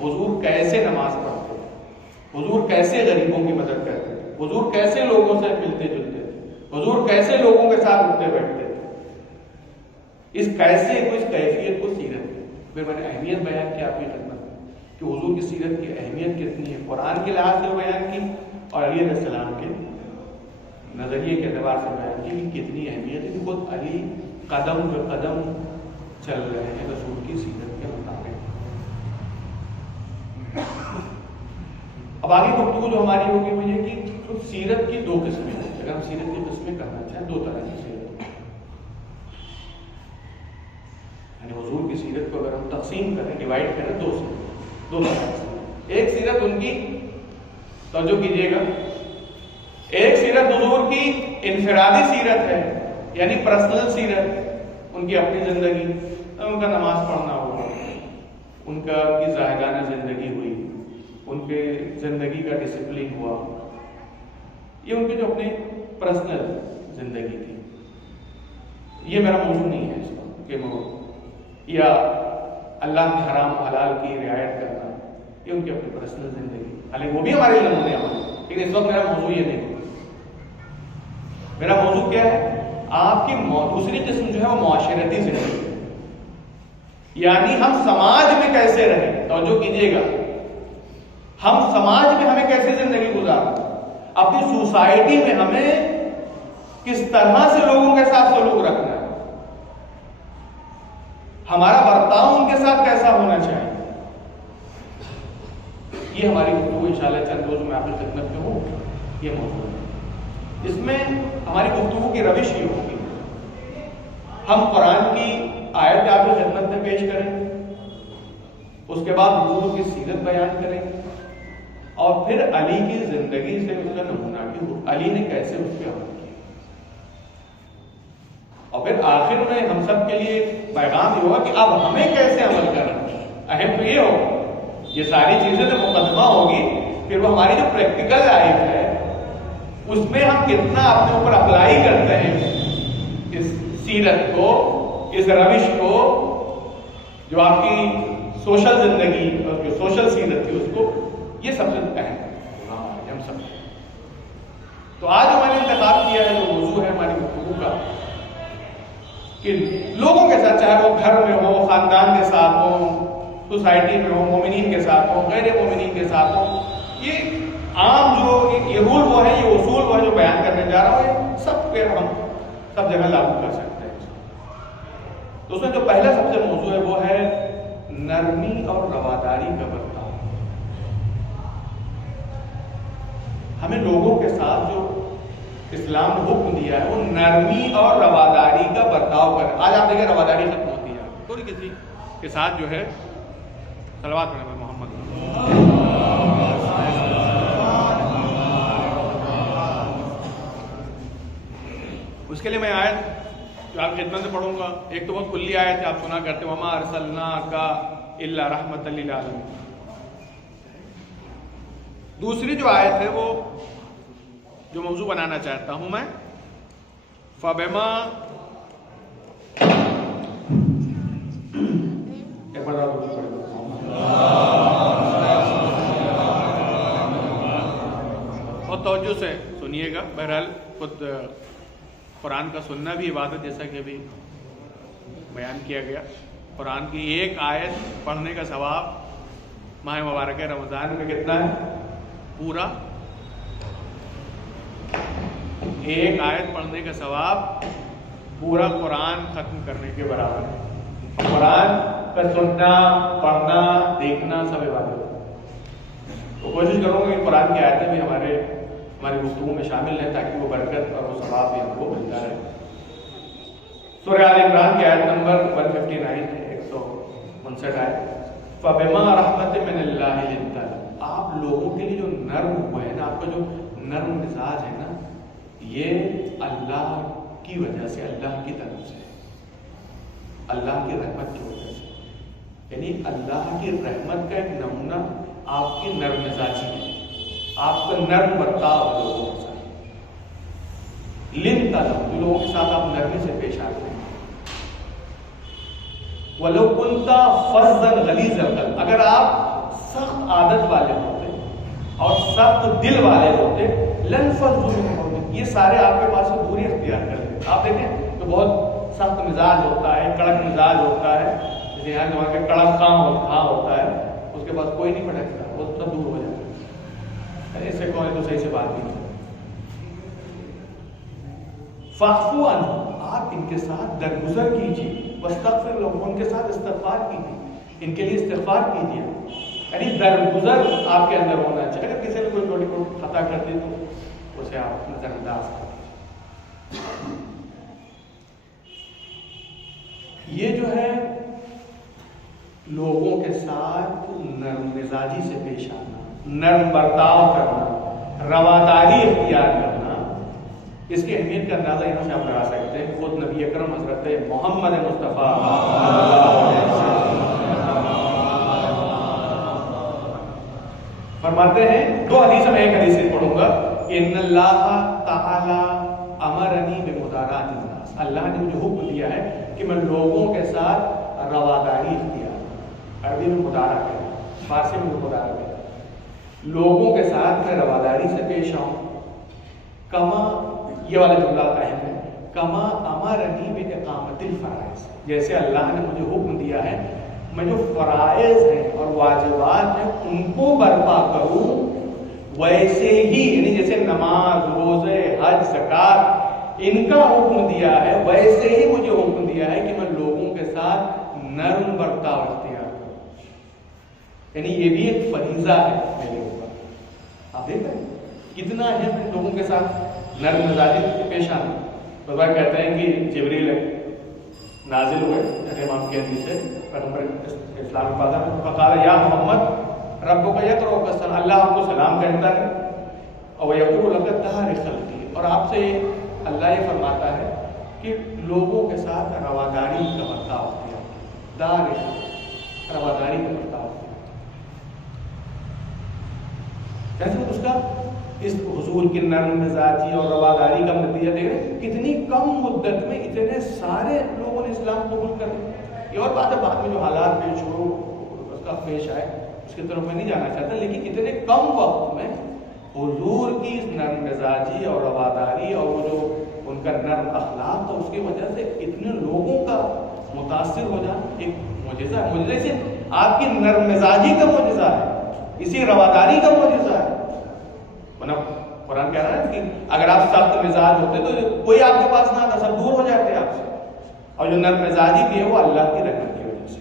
حضور کیسے نماز پڑھتے تھے، حضور کیسے غریبوں کی مدد کرتے تھے، حضور کیسے لوگوں سے ملتے جلتے تھے، حضور کیسے لوگوں کے ساتھ اٹھتے بیٹھتے تھے. اس کیسے کو، اس کیفیت کو سیرت. پھر میں نے اہمیت بیان کی آپ کی خدمت میں کہ حضور کی سیرت کی اہمیت کتنی ہے، قرآن کے لحاظ سے بیان کی اور علی علیہ السلام کے نظریے کے اعتبار سے بیان کی کہ کتنی اہمیت ہے. کہ خود علی قدم بہ قدم چل رہے ہیں رسول کی سیرت کے مطابق. اب آگے گفتگو جو ہماری ہوگی وہ یہ کہ سیرت کی دو قسمیں ہیں. اگر ہم سیرت کی قسمیں کرنا چاہیں، دو طرح کی سیرت، یعنی حضور کی سیرت کو اگر ہم تقسیم کریں، ڈیوائڈ کریں، دو طرح کی. ایک سیرت ان کی، توجہ کیجیے گا، ایک سیرت حضور کی انفرادی سیرت ہے، یعنی پرسنل سیرت، ان کی اپنی زندگی، ان کا نماز پڑھنا ہوا، ان کی زاہدانہ زندگی ہوئی، ان کے زندگی کا ڈسپلن ہوا، یہ ان کی جو اپنی پرسنل زندگی تھی. یہ میرا موضوع نہیں ہے اس وقت کہ یا اللہ کے حرام و حلال کی رعایت کرنا، یہ ان کی اپنی پرسنل زندگی، حالانکہ وہ بھی ہمارے لیے نمونے عمل، لیکن اس وقت میرا موضوع یہ نہیں. میرا موضوع کیا ہے؟ آپ کی دوسری قسم جو ہے وہ معاشرتی زندگی، یعنی ہم سماج میں کیسے رہیں. توجہ کیجیے گا، ہم سماج میں ہمیں کیسے زندگی گزارنا، اپنی سوسائٹی میں ہمیں کس طرح سے لوگوں کے ساتھ سلوک رکھنا ہے، ہمارا برتاؤ ان کے ساتھ کیسا ہونا چاہیے. یہ ہماری گفتگو انشاءاللہ چند روز میں آپ کی خدمت میں ہوں. یہ موضوع ہے، اس میں ہماری گفتگو کی روش یہ ہوگی، ہم قرآن کی آیت آپ کی خدمت میں پیش کریں، اس کے بعد حضور کی سیرت بیان کریں، اور پھر علی کی زندگی سے اس کا نمونہ کہ علی نے کیسے اس پہ عمل کیا، اور پھر آخر میں ہم سب کے لیے پیغام یہ ہوگا کہ اب ہمیں کیسے عمل کرنا ہے. اہم تو یہ ہوگا، یہ ساری چیزیں تو مقدمہ ہوگی، پھر وہ ہماری جو پریکٹیکل لائف ہے اس میں ہم کتنا اپنے اوپر اپلائی کرتے ہیں اس سیرت کو، اس روش کو، جو آپ کی سوشل زندگی اور جو سوشل سیرت تھی اس کو، یہ سب سے اہم ہے ہم سب۔ تو آج ہم نے انتخاب کیا ہے جو موضوع ہے ہماری گفتگو کا کہ لوگوں کے ساتھ، چاہے وہ گھر میں ہو، خاندان کے ساتھ ہو، سوسائٹی میں ہو، مومنین کے ساتھ ہو، غیر مومنین کے ساتھ ہو، یہ عام جو یہ رول وہ ہے، یہ اصول وہ ہے جو بیان کرنے جا رہا ہوں، یہ سب پہ ہم سب جگہ لاگو کر سکتے ہیں۔ تو اس میں جو پہلا سب سے موضوع ہے وہ ہے نرمی اور رواداری کا برتاؤ۔ ہمیں لوگوں کے ساتھ جو اسلام نے حکم دیا ہے وہ نرمی اور رواداری کا برتاؤ کریں۔ آج آپ دیکھیں رواداری ختم ہوتی ہے، کوئی کسی کے ساتھ جو ہے صلوات پڑھیں محمد۔ اس کے لیے میں آیت جو آپ کی خدمت سے پڑھوں گا، ایک تو بہت کلی آیت ہے، آپ سنا کرتے وما ارسلناک الا رحمۃ للعالمین۔ دوسری جو آیت ہے وہ جو موضوع بنانا چاہتا ہوں میں، فبما اور توجہ سے سنیے گا، بہرحال خود قرآن کا سننا بھی عبادت، جیسا کہ ابھی بیان کیا گیا۔ قرآن کی ایک آیت پڑھنے کا ثواب ماہ مبارک رمضان میں کتنا ہے؟ پورا ایک آیت پڑھنے کا ثواب پورا قرآن ختم کرنے کے برابر ہے۔ قرآن کا سننا، پڑھنا، دیکھنا سب عبادت ہے۔ تو کوشش کروں گا کہ قرآن کی آیتیں بھی ہماری گفتگو میں شامل ہیں تاکہ وہ برکت اور وہ ثواب بھی ہم کو ملتا رہے۔ سورہ آل عمران کی آیت نمبر 159 ہے، 159 آیت، فَبِمَا رَحْمَةٍ مِّنَ اللَّهِ لِنْتَ لَهُمْ۔ آپ لوگوں کے لیے جو نرم ہوا ہے نا، آپ کا جو نرم مزاج ہے نا، یہ اللہ کی وجہ سے، اللہ کی طرف سے، اللہ کی رحمت کی وجہ سے، یعنی اللہ کی رحمت کا ایک نمونہ آپ کی نرم مزاجی ہے، آپ کا نرم برتاؤ ہے لوگوں کے ساتھ۔ لِنْتَ لَهُمْ، لوگوں کے ساتھ آپ نرمی سے پیش آتے ہیں۔ وَلَوْ كُنْتَ فَظًّا غَلِيظَ الْقَلْبِ، اگر آپ سخت عادت والے ہوتے اور سخت دل والے ہوتے، لَانفَضُّوا مِنْ حَوْلِكَ، یہ سارے آپ کے پاس سے دوری اختیار کر لیتے۔ آپ دیکھیں تو بہت سخت مزاج ہوتا ہے، کڑک مزاج ہوتا ہے، جیسے یہاں کے وہاں کے کڑک خاں ہوتا ہے، اس کے پاس کوئی نہیں پھٹکتا، وہ سب دور ہو جاتا ہے۔ ایسے کون ہے تو صحیح سے بات نہیں۔ فَاعْفُوا عَنْهُمْ، آپ ان کے ساتھ درگزر کیجیے، واستغفر لهم، ان کے ساتھ استغفار کیجیے، ان کے لیے استغفار کیجیے، یعنی درگزر آپ کے اندر ہونا چاہیے۔ اگر کسی نے کوئی چھوٹی موٹی خطا کر دی تو اسے آپ نظر انداز کر دیجیے۔ یہ جو ہے لوگوں کے ساتھ نرم مزاجی سے پیش آنا، نرم برتاؤ کرنا، رواداری اختیار کرنا، اس کی اہمیت کا اندازہ یہاں سے آپ لگا سکتے ہیں۔ خود نبی اکرم حضرت محمد مصطفیٰ فرماتے ہیں، دو حدیث میں ایک حدیث پڑھوں گا، ان اللہ تعالی امرنی بمدارات الناس، اللہ نے مجھے حکم دیا ہے کہ میں لوگوں کے ساتھ رواداری اختیار، عربی میں مدارا ہے، فارسی میں مدارا ہے، لوگوں کے ساتھ میں رواداری سے پیش آؤں۔ کما، یہ والا جملہ اہم ہے، کما امرنی باقامت الفرائض، جیسے اللہ نے مجھے حکم دیا ہے میں جو فرائض ہیں اور واجبات ہیں ان کو برپا کروں، ویسے ہی، یعنی جیسے نماز، روزے، حج، زکات ان کا حکم دیا ہے، ویسے ہی مجھے حکم دیا ہے کہ میں لوگوں کے ساتھ نرم برتاؤ اختیار کروں، یعنی یہ بھی ایک فریضہ ہے میرے اوپر۔ آپ دیکھ رہے ہیں کتنا اہم ہے لوگوں کے ساتھ نرم مزاجی پیش آنا۔ بابا کہتے ہیں کہ جبریل نازل ہوئے، امام کی حدیث ہے، پیغمبر اسلام فاضل فقال یا محمد ربک یقرؤک السلام، اللہ آپ کو سلام کہتا ہے، اور یقول لک دار خلقی، اور آپ سے اللہ یہ فرماتا ہے کہ لوگوں کے ساتھ رواداری کا برتاؤ کیا، دار خلقی، رواداری کا برتاؤ کیا. کیسے اس کا اس حضور کی نرم مزاجی اور رواداری کا نتیجہ دیکھ رہے ہیں کتنی کم مدت میں اتنے سارے لوگوں نے اسلام قبول کر لیا. یہ اور بات ہے بعد میں جو حالات پیش ہو اس کا پیش آئے اس کی طرف میں نہیں جانا چاہتا, لیکن اتنے کم وقت میں حضور کی نرم مزاجی اور رواداری اور وہ جو ان کا نرم اخلاق تو اس کی وجہ سے اتنے لوگوں کا متاثر ہو جانا ایک معجزہ ہے. معجزہ سے آپ کی نرم مزاجی کا معجزہ ہے, اسی رواداری کا معجزہ ہے. قرآن کہہ رہا ہے کہ اگر آپ سخت مزاج ہوتے تو کوئی آپ کے پاس نہ آتا, سب دور ہو جاتے آپ سے. اور جو نرم مزاجی بھی ہے وہ اللہ کی رحمت کی وجہ سے.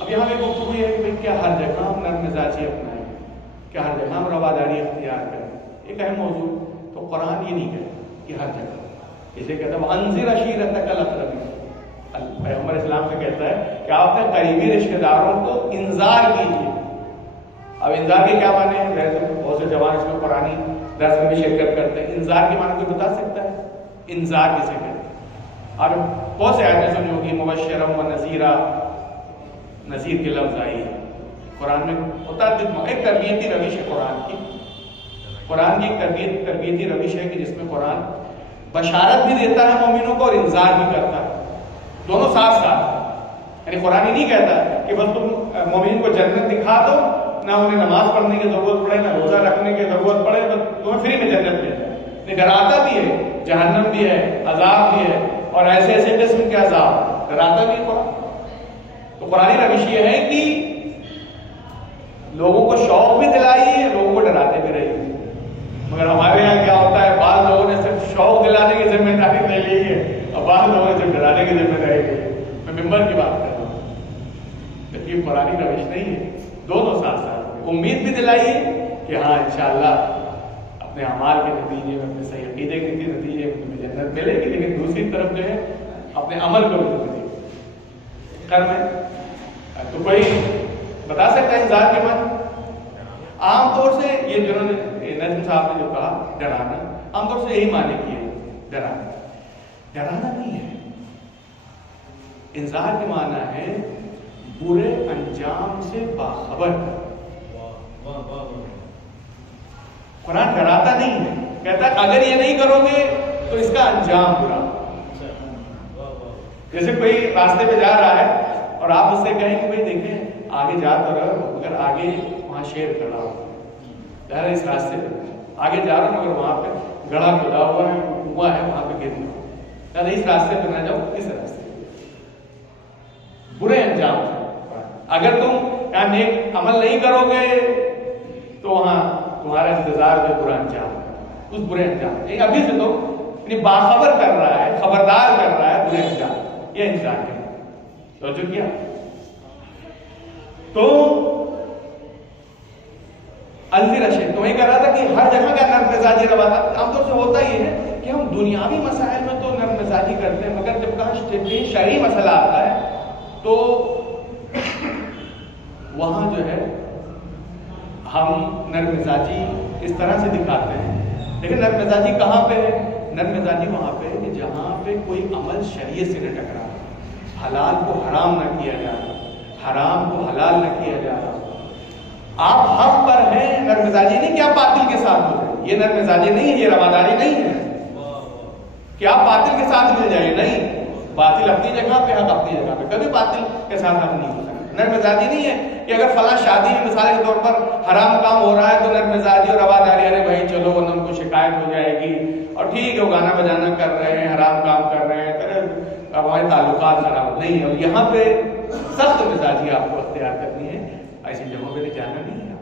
اب یہاں ایک گفتگو یہ ہے کہ کیا ہر جگہ ہم نرم مزاجی اپنائیں, کیا ہر جگہ ہم رواداری اختیار کریں. ایک اہم موضوع تو قرآن یہ نہیں کہتا کہ ہر جگہ, اسے کہتا ہے وَأَنذِرْ عَشِيرَتَكَ الْأَقْرَبِينَ. پیغمبر اسلام سے کہتا ہے کہ آپ اپنے قریبی رشتہ داروں کو انذار کیجیے. اب انذار کے کیا معنی ہے؟ بہت سے جوان اس میں قرآنی درس میں بھی شرکت کرتے ہیں. انذار کے معنی کوئی بتا سکتا ہے؟ انذار کسے کہتے ہیں؟ اور بہت سے آیتیں سنی ہوگی مبشرا و نذیرا, نذیر کے لفظ آئی ہے قرآن میں. متعدد ایک تربیتی روش ہے قرآن کی تربیتی روش ہے کہ جس میں قرآن بشارت بھی دیتا ہے مومنوں کو اور انذار بھی کرتا ہے, دونوں ساتھ ساتھ. یعنی قرآن ہی نہیں کہتا کہ بس تم مومنین کو جنت دکھا دو, نہ انہیں نماز پڑھنے کی ضرورت پڑے نہ روزہ رکھنے کی ضرورت پڑے, بس تمہیں فری میں جنت مل جائے. نہیں, ڈراتا بھی ہے, جہنم بھی ہے, عذاب بھی ہے, اور ایسے ایسے قسم کے عذاب ڈراتا بھی قرآن. تو قرآنی روش یہ ہے کہ لوگوں کو شوق بھی دلائیے, لوگوں کو ڈراتے بھی رہیے. مگر ہمارے یہاں کیا ہوتا ہے, بعض لوگوں نے صرف شوق دلانے کی ذمہ داری لے لی ہے اور بعض لوگوں نے صرف ڈرانے کی ذمہ داری لی ہے. میں ممبر کی بات کر رہا ہوں, جبکہ قرآنی روش نہیں ہے, دونوں ساتھ ساتھ. امید بھی دلائیے کہ ہاں انشاءاللہ اپنے اعمال کے نتیجے میں, اپنے صحیح عقیدے کے نتیجے میں تمہیں جنت ملے گی, لیکن دوسری طرف جو ہے اپنے عمل کو بھی تمہیں دے. خیر میں تو کوئی بتا سکتا ہے انذار کے معنی؟ عام طور سے یہ جنہوں نے نجم صاحب نے جو کہا ڈرانا, عام طور سے یہی معنی کیے ڈرانا. ڈرانا نہیں ہے, انذار کے معنی ہے برے انجام سے باخبر. قرآن ڈراتا نہیں ہے, کہتا ہے اگر یہ نہیں کرو گے تو اس کا انجام برا. جیسے کوئی راستے پہ جا رہا ہے اور آپ اس سے کہیں کہ بھائی دیکھیں آگے جا تو رہو, مگر آگے وہاں شیر کھڑا ہو, اس راستے پہ آگے جا رہا ہوں مگر وہاں پہ گڑھا کھدا ہوا ہے, کنواں ہے, وہاں پہ گر جاؤ, اس راستے پہ نہ جاؤ, اس راستے پہ برے انجام سے. اگر تم نیک عمل نہیں کرو گے تو وہاں تمہارا انتظار جو برا انجام, اس برے انجام. ابھی سے تو یعنی باخبر کر رہا ہے, خبردار کر رہا ہے برے انجام. یہ انسان ہے. سوچو کیا تو الفرشے تو یہ کہہ رہا تھا کہ ہر جگہ کا نرم مزاجی رواداری. عام طور سے ہوتا یہ ہے کہ ہم دنیاوی مسائل میں تو نرم مزاجی کرتے ہیں, مگر جب کہاں شرعی مسئلہ آتا ہے تو وہاں جو ہے ہم نرم مزاجی اس طرح سے دکھاتے ہیں. لیکن نرم مزاجی کہاں پہ ہے؟ نرم مزاجی وہاں پہ ہے کہ جہاں پہ کوئی عمل شریعت سے نہ ٹکرا, حلال کو حرام نہ کیا جا رہا, حرام کو حلال نہ کیا جا رہا. آپ حق پر ہیں, نرم مزاجی نہیں کہ آپ باطل کے ساتھ ہو جائیں. یہ نرم مزاجی نہیں ہے, یہ رواداری نہیں ہے کہ آپ باطل کے ساتھ مل جائیں. نہیں, باطل اپنی جگہ پہ, حق اپنی جگہ پہ, کبھی باطل کے ساتھ ہم نہیں ہو سکتے. نرم مزاجی نہیں ہے کہ اگر فلاں شادی میں مثال کے طور پر حرام کام ہو رہا ہے تو نرم مزاجی اور رواداری, ارے بھائی چلو ورنہ ان کو شکایت ہو جائے گی, اور ٹھیک ہے وہ گانا بجانا کر رہے ہیں, حرام کام کر رہے ہیں, اب ہمارے تعلقات خراب نہیں ہے. اور یہاں پہ سخت مزاجی آپ کو اختیار کرنی ہے, ایسی جگہوں پہ جانا نہیں ہے.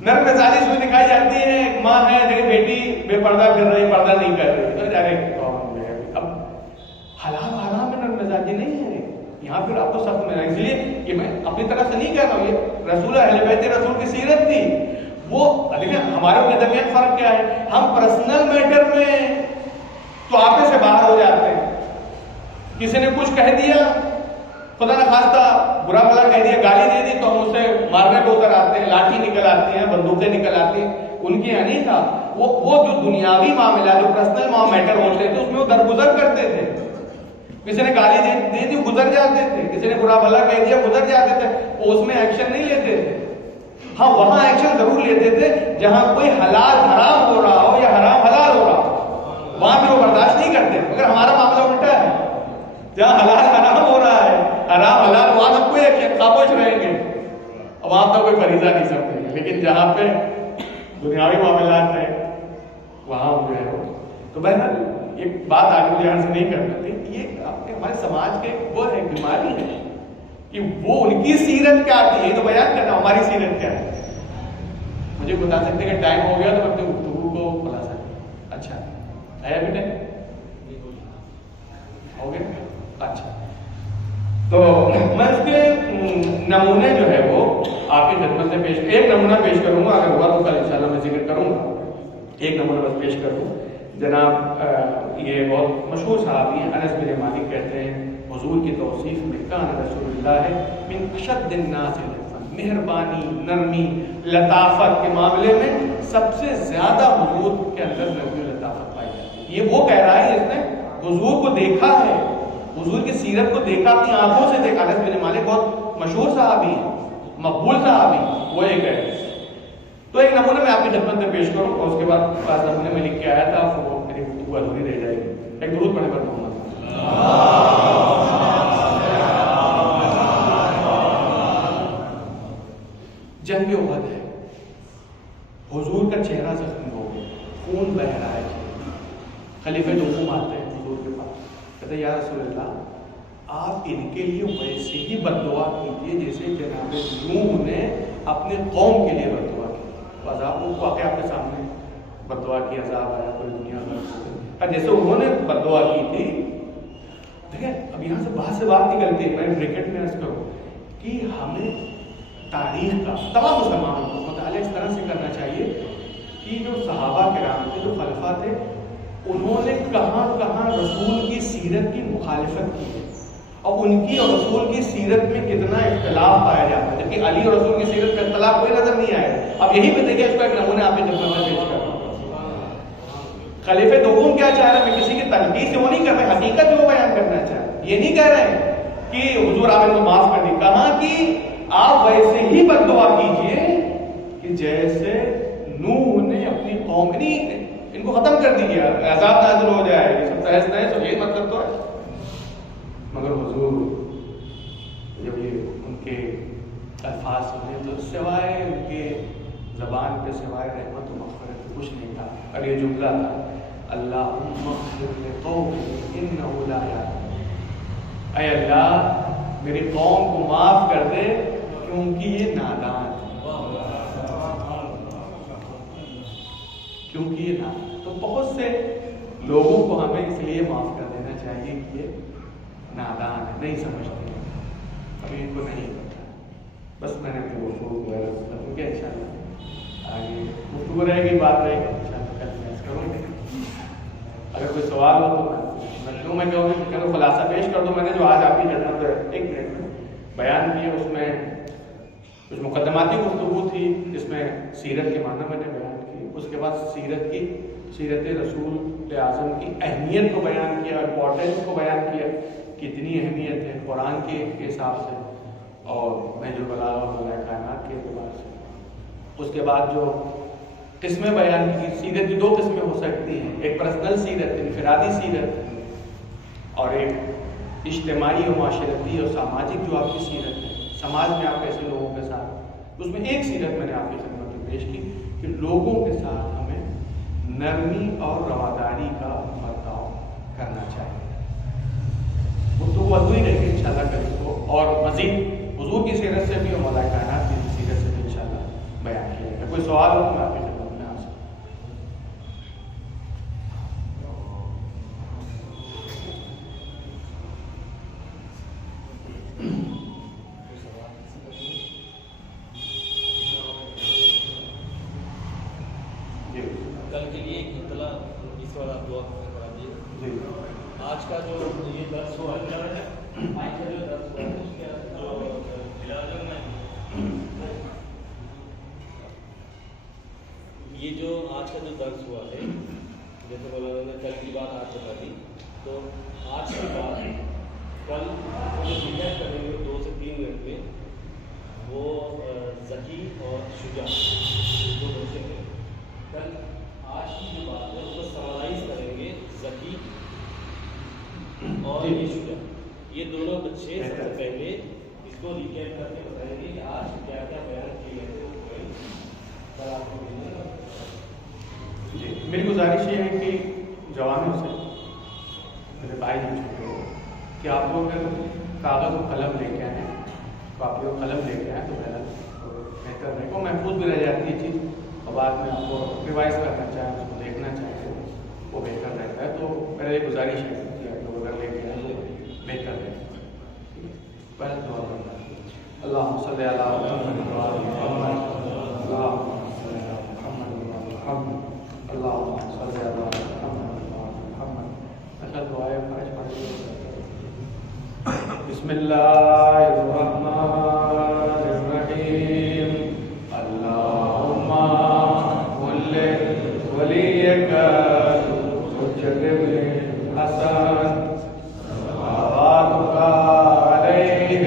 نرم مزاجی اس میں دکھائی جاتی ہے, ایک ماں ہے جو بیٹی بے پردہ پھر رہی, پردہ نہیں کر رہی, تو اب حلال حرام میں نرم مزاجی نہیں ہے. یہاں پھر آپ کو سخت مزاجی, اس لیے کہ میں اپنی طرف سے نہیں کہہ رہا ہوں, یہ رسول اہل بیت رسول کی سیرت تھی. وہ ہمارے ان کے درمیان فرق کیا ہے, ہم پرسنل میٹر میں تو آپے سے باہر ہو جاتے ہیں. کسی نے کچھ کہہ دیا, خدا نہ خواستہ برا بھلا کہہ دیا, گالی دے دی, تو ہم اسے مارنے کو اتر آتے ہیں, لاٹھی نکل آتی ہیں, بندوقیں نکل آتی ہیں. ان کی یہاں نہیں تھا. وہ جو دنیاوی معاملہ جو پرسنل میٹر ہوتے تھے اس میں وہ درگزر کرتے تھے. کسی نے گالی دے دی گزر جاتے تھے, کسی نے برا بھلا کہہ دیا گزر جاتے تھے, اس میں ایکشن نہیں لیتے تھے. ہاں وہاں ایکشن ضرور لیتے تھے جہاں کوئی حلال حرام ہو رہا ہو یا حرام حلال ہو رہا ہو, وہاں بھی وہ برداشت نہیں کرتے. مگر ہمارا معاملہ الٹا ہے, جہاں حلال حرام ہو رہا ہے, حرام حلال, وہاں ہم کوئی ایکشن خاموش رہیں گے, وہاں تو کوئی فریضہ نہیں سمجھیں گے. لیکن جہاں پہ دنیاوی معاملات ہیں وہاں جو ہے تو بہرحال ایک بات آگے مجھے یہاں سے نہیں کرنا تھی. یہ ہمارے سماج کے وہ ایک بیماری ہے کہ وہ ان کی سیرت کیا آتی ہے تو بیان کرنا, ہماری سیرت کیا ہے. مجھے بتا سکتے کہ ٹائم ہو گیا تو میں اپنے گفتگو کو کھلا سکتا. اچھا ہے ابھی ٹائم ہو گیا. اچھا تو میں اس کے نمونے جو ہے وہ آپ کی خدمت سے ایک نمونہ پیش کروں گا, اگر ہوا تو کل انشاءاللہ میں ذکر کروں گا. ایک نمونہ بس پیش کروں. جناب یہ بہت مشہور صحابی ہیں انس بن مالک, کہتے ہیں حضور کی توصیف میں کان رسول اللہ من اشد الناس لطفا, مہربانی, نرمی, لطافت کے معاملے میں سب سے زیادہ حضور کے اندر نرمی و لطافت پائی جاتی ہے. یہ وہ کہہ رہا ہے جس نے حضور کو دیکھا ہے, حضور کی سیرت کو دیکھا, اپنی آنکھوں سے دیکھا. انس بن مالک بہت مشہور صحابی ہیں, مقبول صحابی, وہ ایک ہے. تو ایک نمونہ میں آپ کی خدمت میں پیش کروں اور اس کے بعد پاس نمونے میں لکھ کے آیا تھا, وہ میری گفتگو ادھوری رہ جائے گی. ایک درود پڑھے پر محمد. جنگ احد ہے, حضور کا چہرہ زخمی ہو گیا, خون بہ رہا ہے. خلیفہ دوم آتے ہیں حضور کے پاس, کہتے ہیں یا رسول اللہ آپ ان کے لیے ویسے ہی بد دعا کیجیے جیسے جناب نوح نے اپنے قوم کے لیے بد دعا کی. عذاب کو واقعہ آپ کے سامنے, بد دعا کی, عذاب آیا پوری دنیا میں, جیسے انہوں نے بد دعا کی تھی. دیکھیں اب یہاں سے بات نکلتی ہے, میں بریکٹ میں عرض کروں کہ ہمیں تاریخ کا تمام مسلمانوں کو مطالعہ اس طرح سے کرنا چاہیے کہ جو صحابہ کرام تھے, جو خلفاء تھے, انہوں نے کہاں کہاں رسول کی سیرت کی مخالفت کی ہے اور ان کی اور رسول کی سیرت میں کتنا اختلاف پایا جاتا ہے, جبکہ علی اور رسول کی سیرت میں اختلاف کوئی نظر نہیں آیا. اب یہی پہ دیکھیں اس کا ایک نمونہ آپ کی خدمت میں پیش کر رہا ہوں. خلیفہ دوم کیا چاہ رہے ہیں, میں کسی کی تنقید سے وہ نہیں کر رہے, حقیقت جو بیان کرنا چاہ رہے. یہ نہیں کہہ رہے کہ حضور آپ ان کو معاف کر دی, کہاں کہ آپ ویسے ہی بد دعا کیجئے کہ جیسے نوح نے اپنی قوم, ان کو ختم کر دیا, عذاب نازل ہو جائے, یہ سب تحس نحس, تو یہی مطلب تو ہے. مگر حضور جب یہ ان کے الفاظ سنے تو سوائے ان کے زبان پہ سوائے رحمت و مغفرت کچھ نہیں تھا. اور یہ جملہ تھا, اللہم اغفر لقومی انہو لا یعلمون, اے اللہ میری قوم کو معاف کر دے کیونکہ یہ نادان ہے, کیونکہ یہ نادان. تو بہت سے لوگوں کو ہمیں اس لیے معاف کر دینا چاہیے کہ یہ نادان ہے, نہیں سمجھتے, ابھی ان کو نہیں پتا. بس میں نے اپنے گفتگو کو کیونکہ انشاءاللہ آگے گفتگو رہے گی, بات رہے گی, انشاءاللہ کل میں کروں گی. اگر کوئی سوال ہو تو میں کہوں گی کہ خلاصہ پیش کر دوں. میں نے جو آج آپ کی خدمت میں ایک منٹ میں بیان کیا اس میں کچھ مقدماتی گفتگو تھی, جس میں سیرت کے معنی میں نے بیان کی, اس کے بعد سیرت رسول اعظم کی اہمیت کو بیان کیا, امپورٹنس کو بیان کیا, کتنی اہمیت ہے قرآن کے حساب سے اور نہج البلاغہ اور ملائے کائنات کے اعتبار سے. اس کے بعد جو قسمیں بیان کی, سیرت کی 2 قسمیں ہو سکتی ہیں, ایک پرسنل سیرت, انفرادی سیرت, اور ایک اجتماعی و معاشرتی اور سماجک جو آپ کی سیرت ہے, سماج میں آپ کیسے لوگوں کے ساتھ. اس میں ایک سیرت میں نے آپ کی خدمت میں پیش کی کہ لوگوں کے ساتھ ہمیں نرمی اور رواداری کا برتاؤ کرنا چاہیے. گفتگو ادھوری رہے گی انشاءاللہ کل کو, اور مزید حضور کی سیرت سے بھی اور ملائے کائنات کی سیرت سے بھی انشاءاللہ بیان کیا جائے گا. کوئی سوال ہو تو میں آپ کی خدمت میں آ سکتا ہوں. کل کے لیے ایک اطلاع اس والا دعا کرا دیے. آج کا جو یہ درس ہوا ہے, آج کا جو درس ہوا ہے اس کے جو علاج میں یہ جو آج کا جو درس ہوا ہے, جیسے مولانا نے کل کی بات آج بتا دی, تو آج کے بعد کل جو ڈیلیٹ کریں گے 2 سے 3 منٹ میں وہ ذکی اور شجاع دو بچے ہیں. کل آج کی جو بات ہے اس کو سمرائز کریں گے ذکی اور یہ شجاع. یہ دونوں بچے سب سے پہلے اس کو ریکیپ کر کے بتائیں گے کہ آج کیا کیا بیان کیے گئے تھے. کل آپ کو جی میری گزارش یہ ہے کہ جوانوں سے میرے بھائی جو چھوٹے ہو کہ آپ لوگ اگر کاغذ و قلم لے کے آئیں کاپی اور قلم لے کے آئیں تو بہتر رہے گا. محفوظ بھی رہ جاتی ہے چیز اور بعد میں آپ کو ریوائز کرنا چاہیں اس کو دیکھنا چاہیں وہ بہتر رہتا ہے. تو میرا یہ گزارش ہے کہ آپ لوگ اگر لے کے آئیں تو بہتر رہے گا. پہلے دعا کرنا اللہم صلی علی محمد وعلی محمد اللہم صلی علی محمد وعلی محمد اللہم صلی علی محمد وعلی محمد. اچھا دعائے فرج پڑھ بسم اللہ الرحمن الرحیم اللہم کل ولیک حجت ابن حسن صلواتک علیہ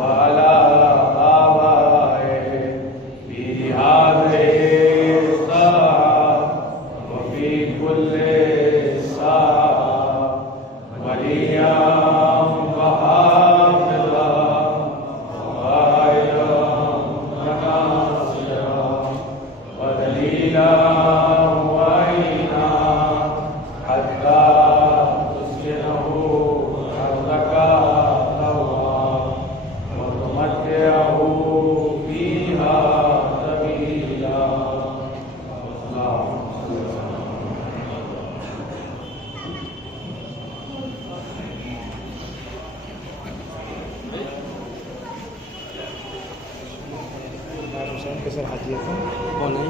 وعلی آبائہ فی ہذہ الساعة وفی کل ساعة ولیاً سر حاجی کون ہے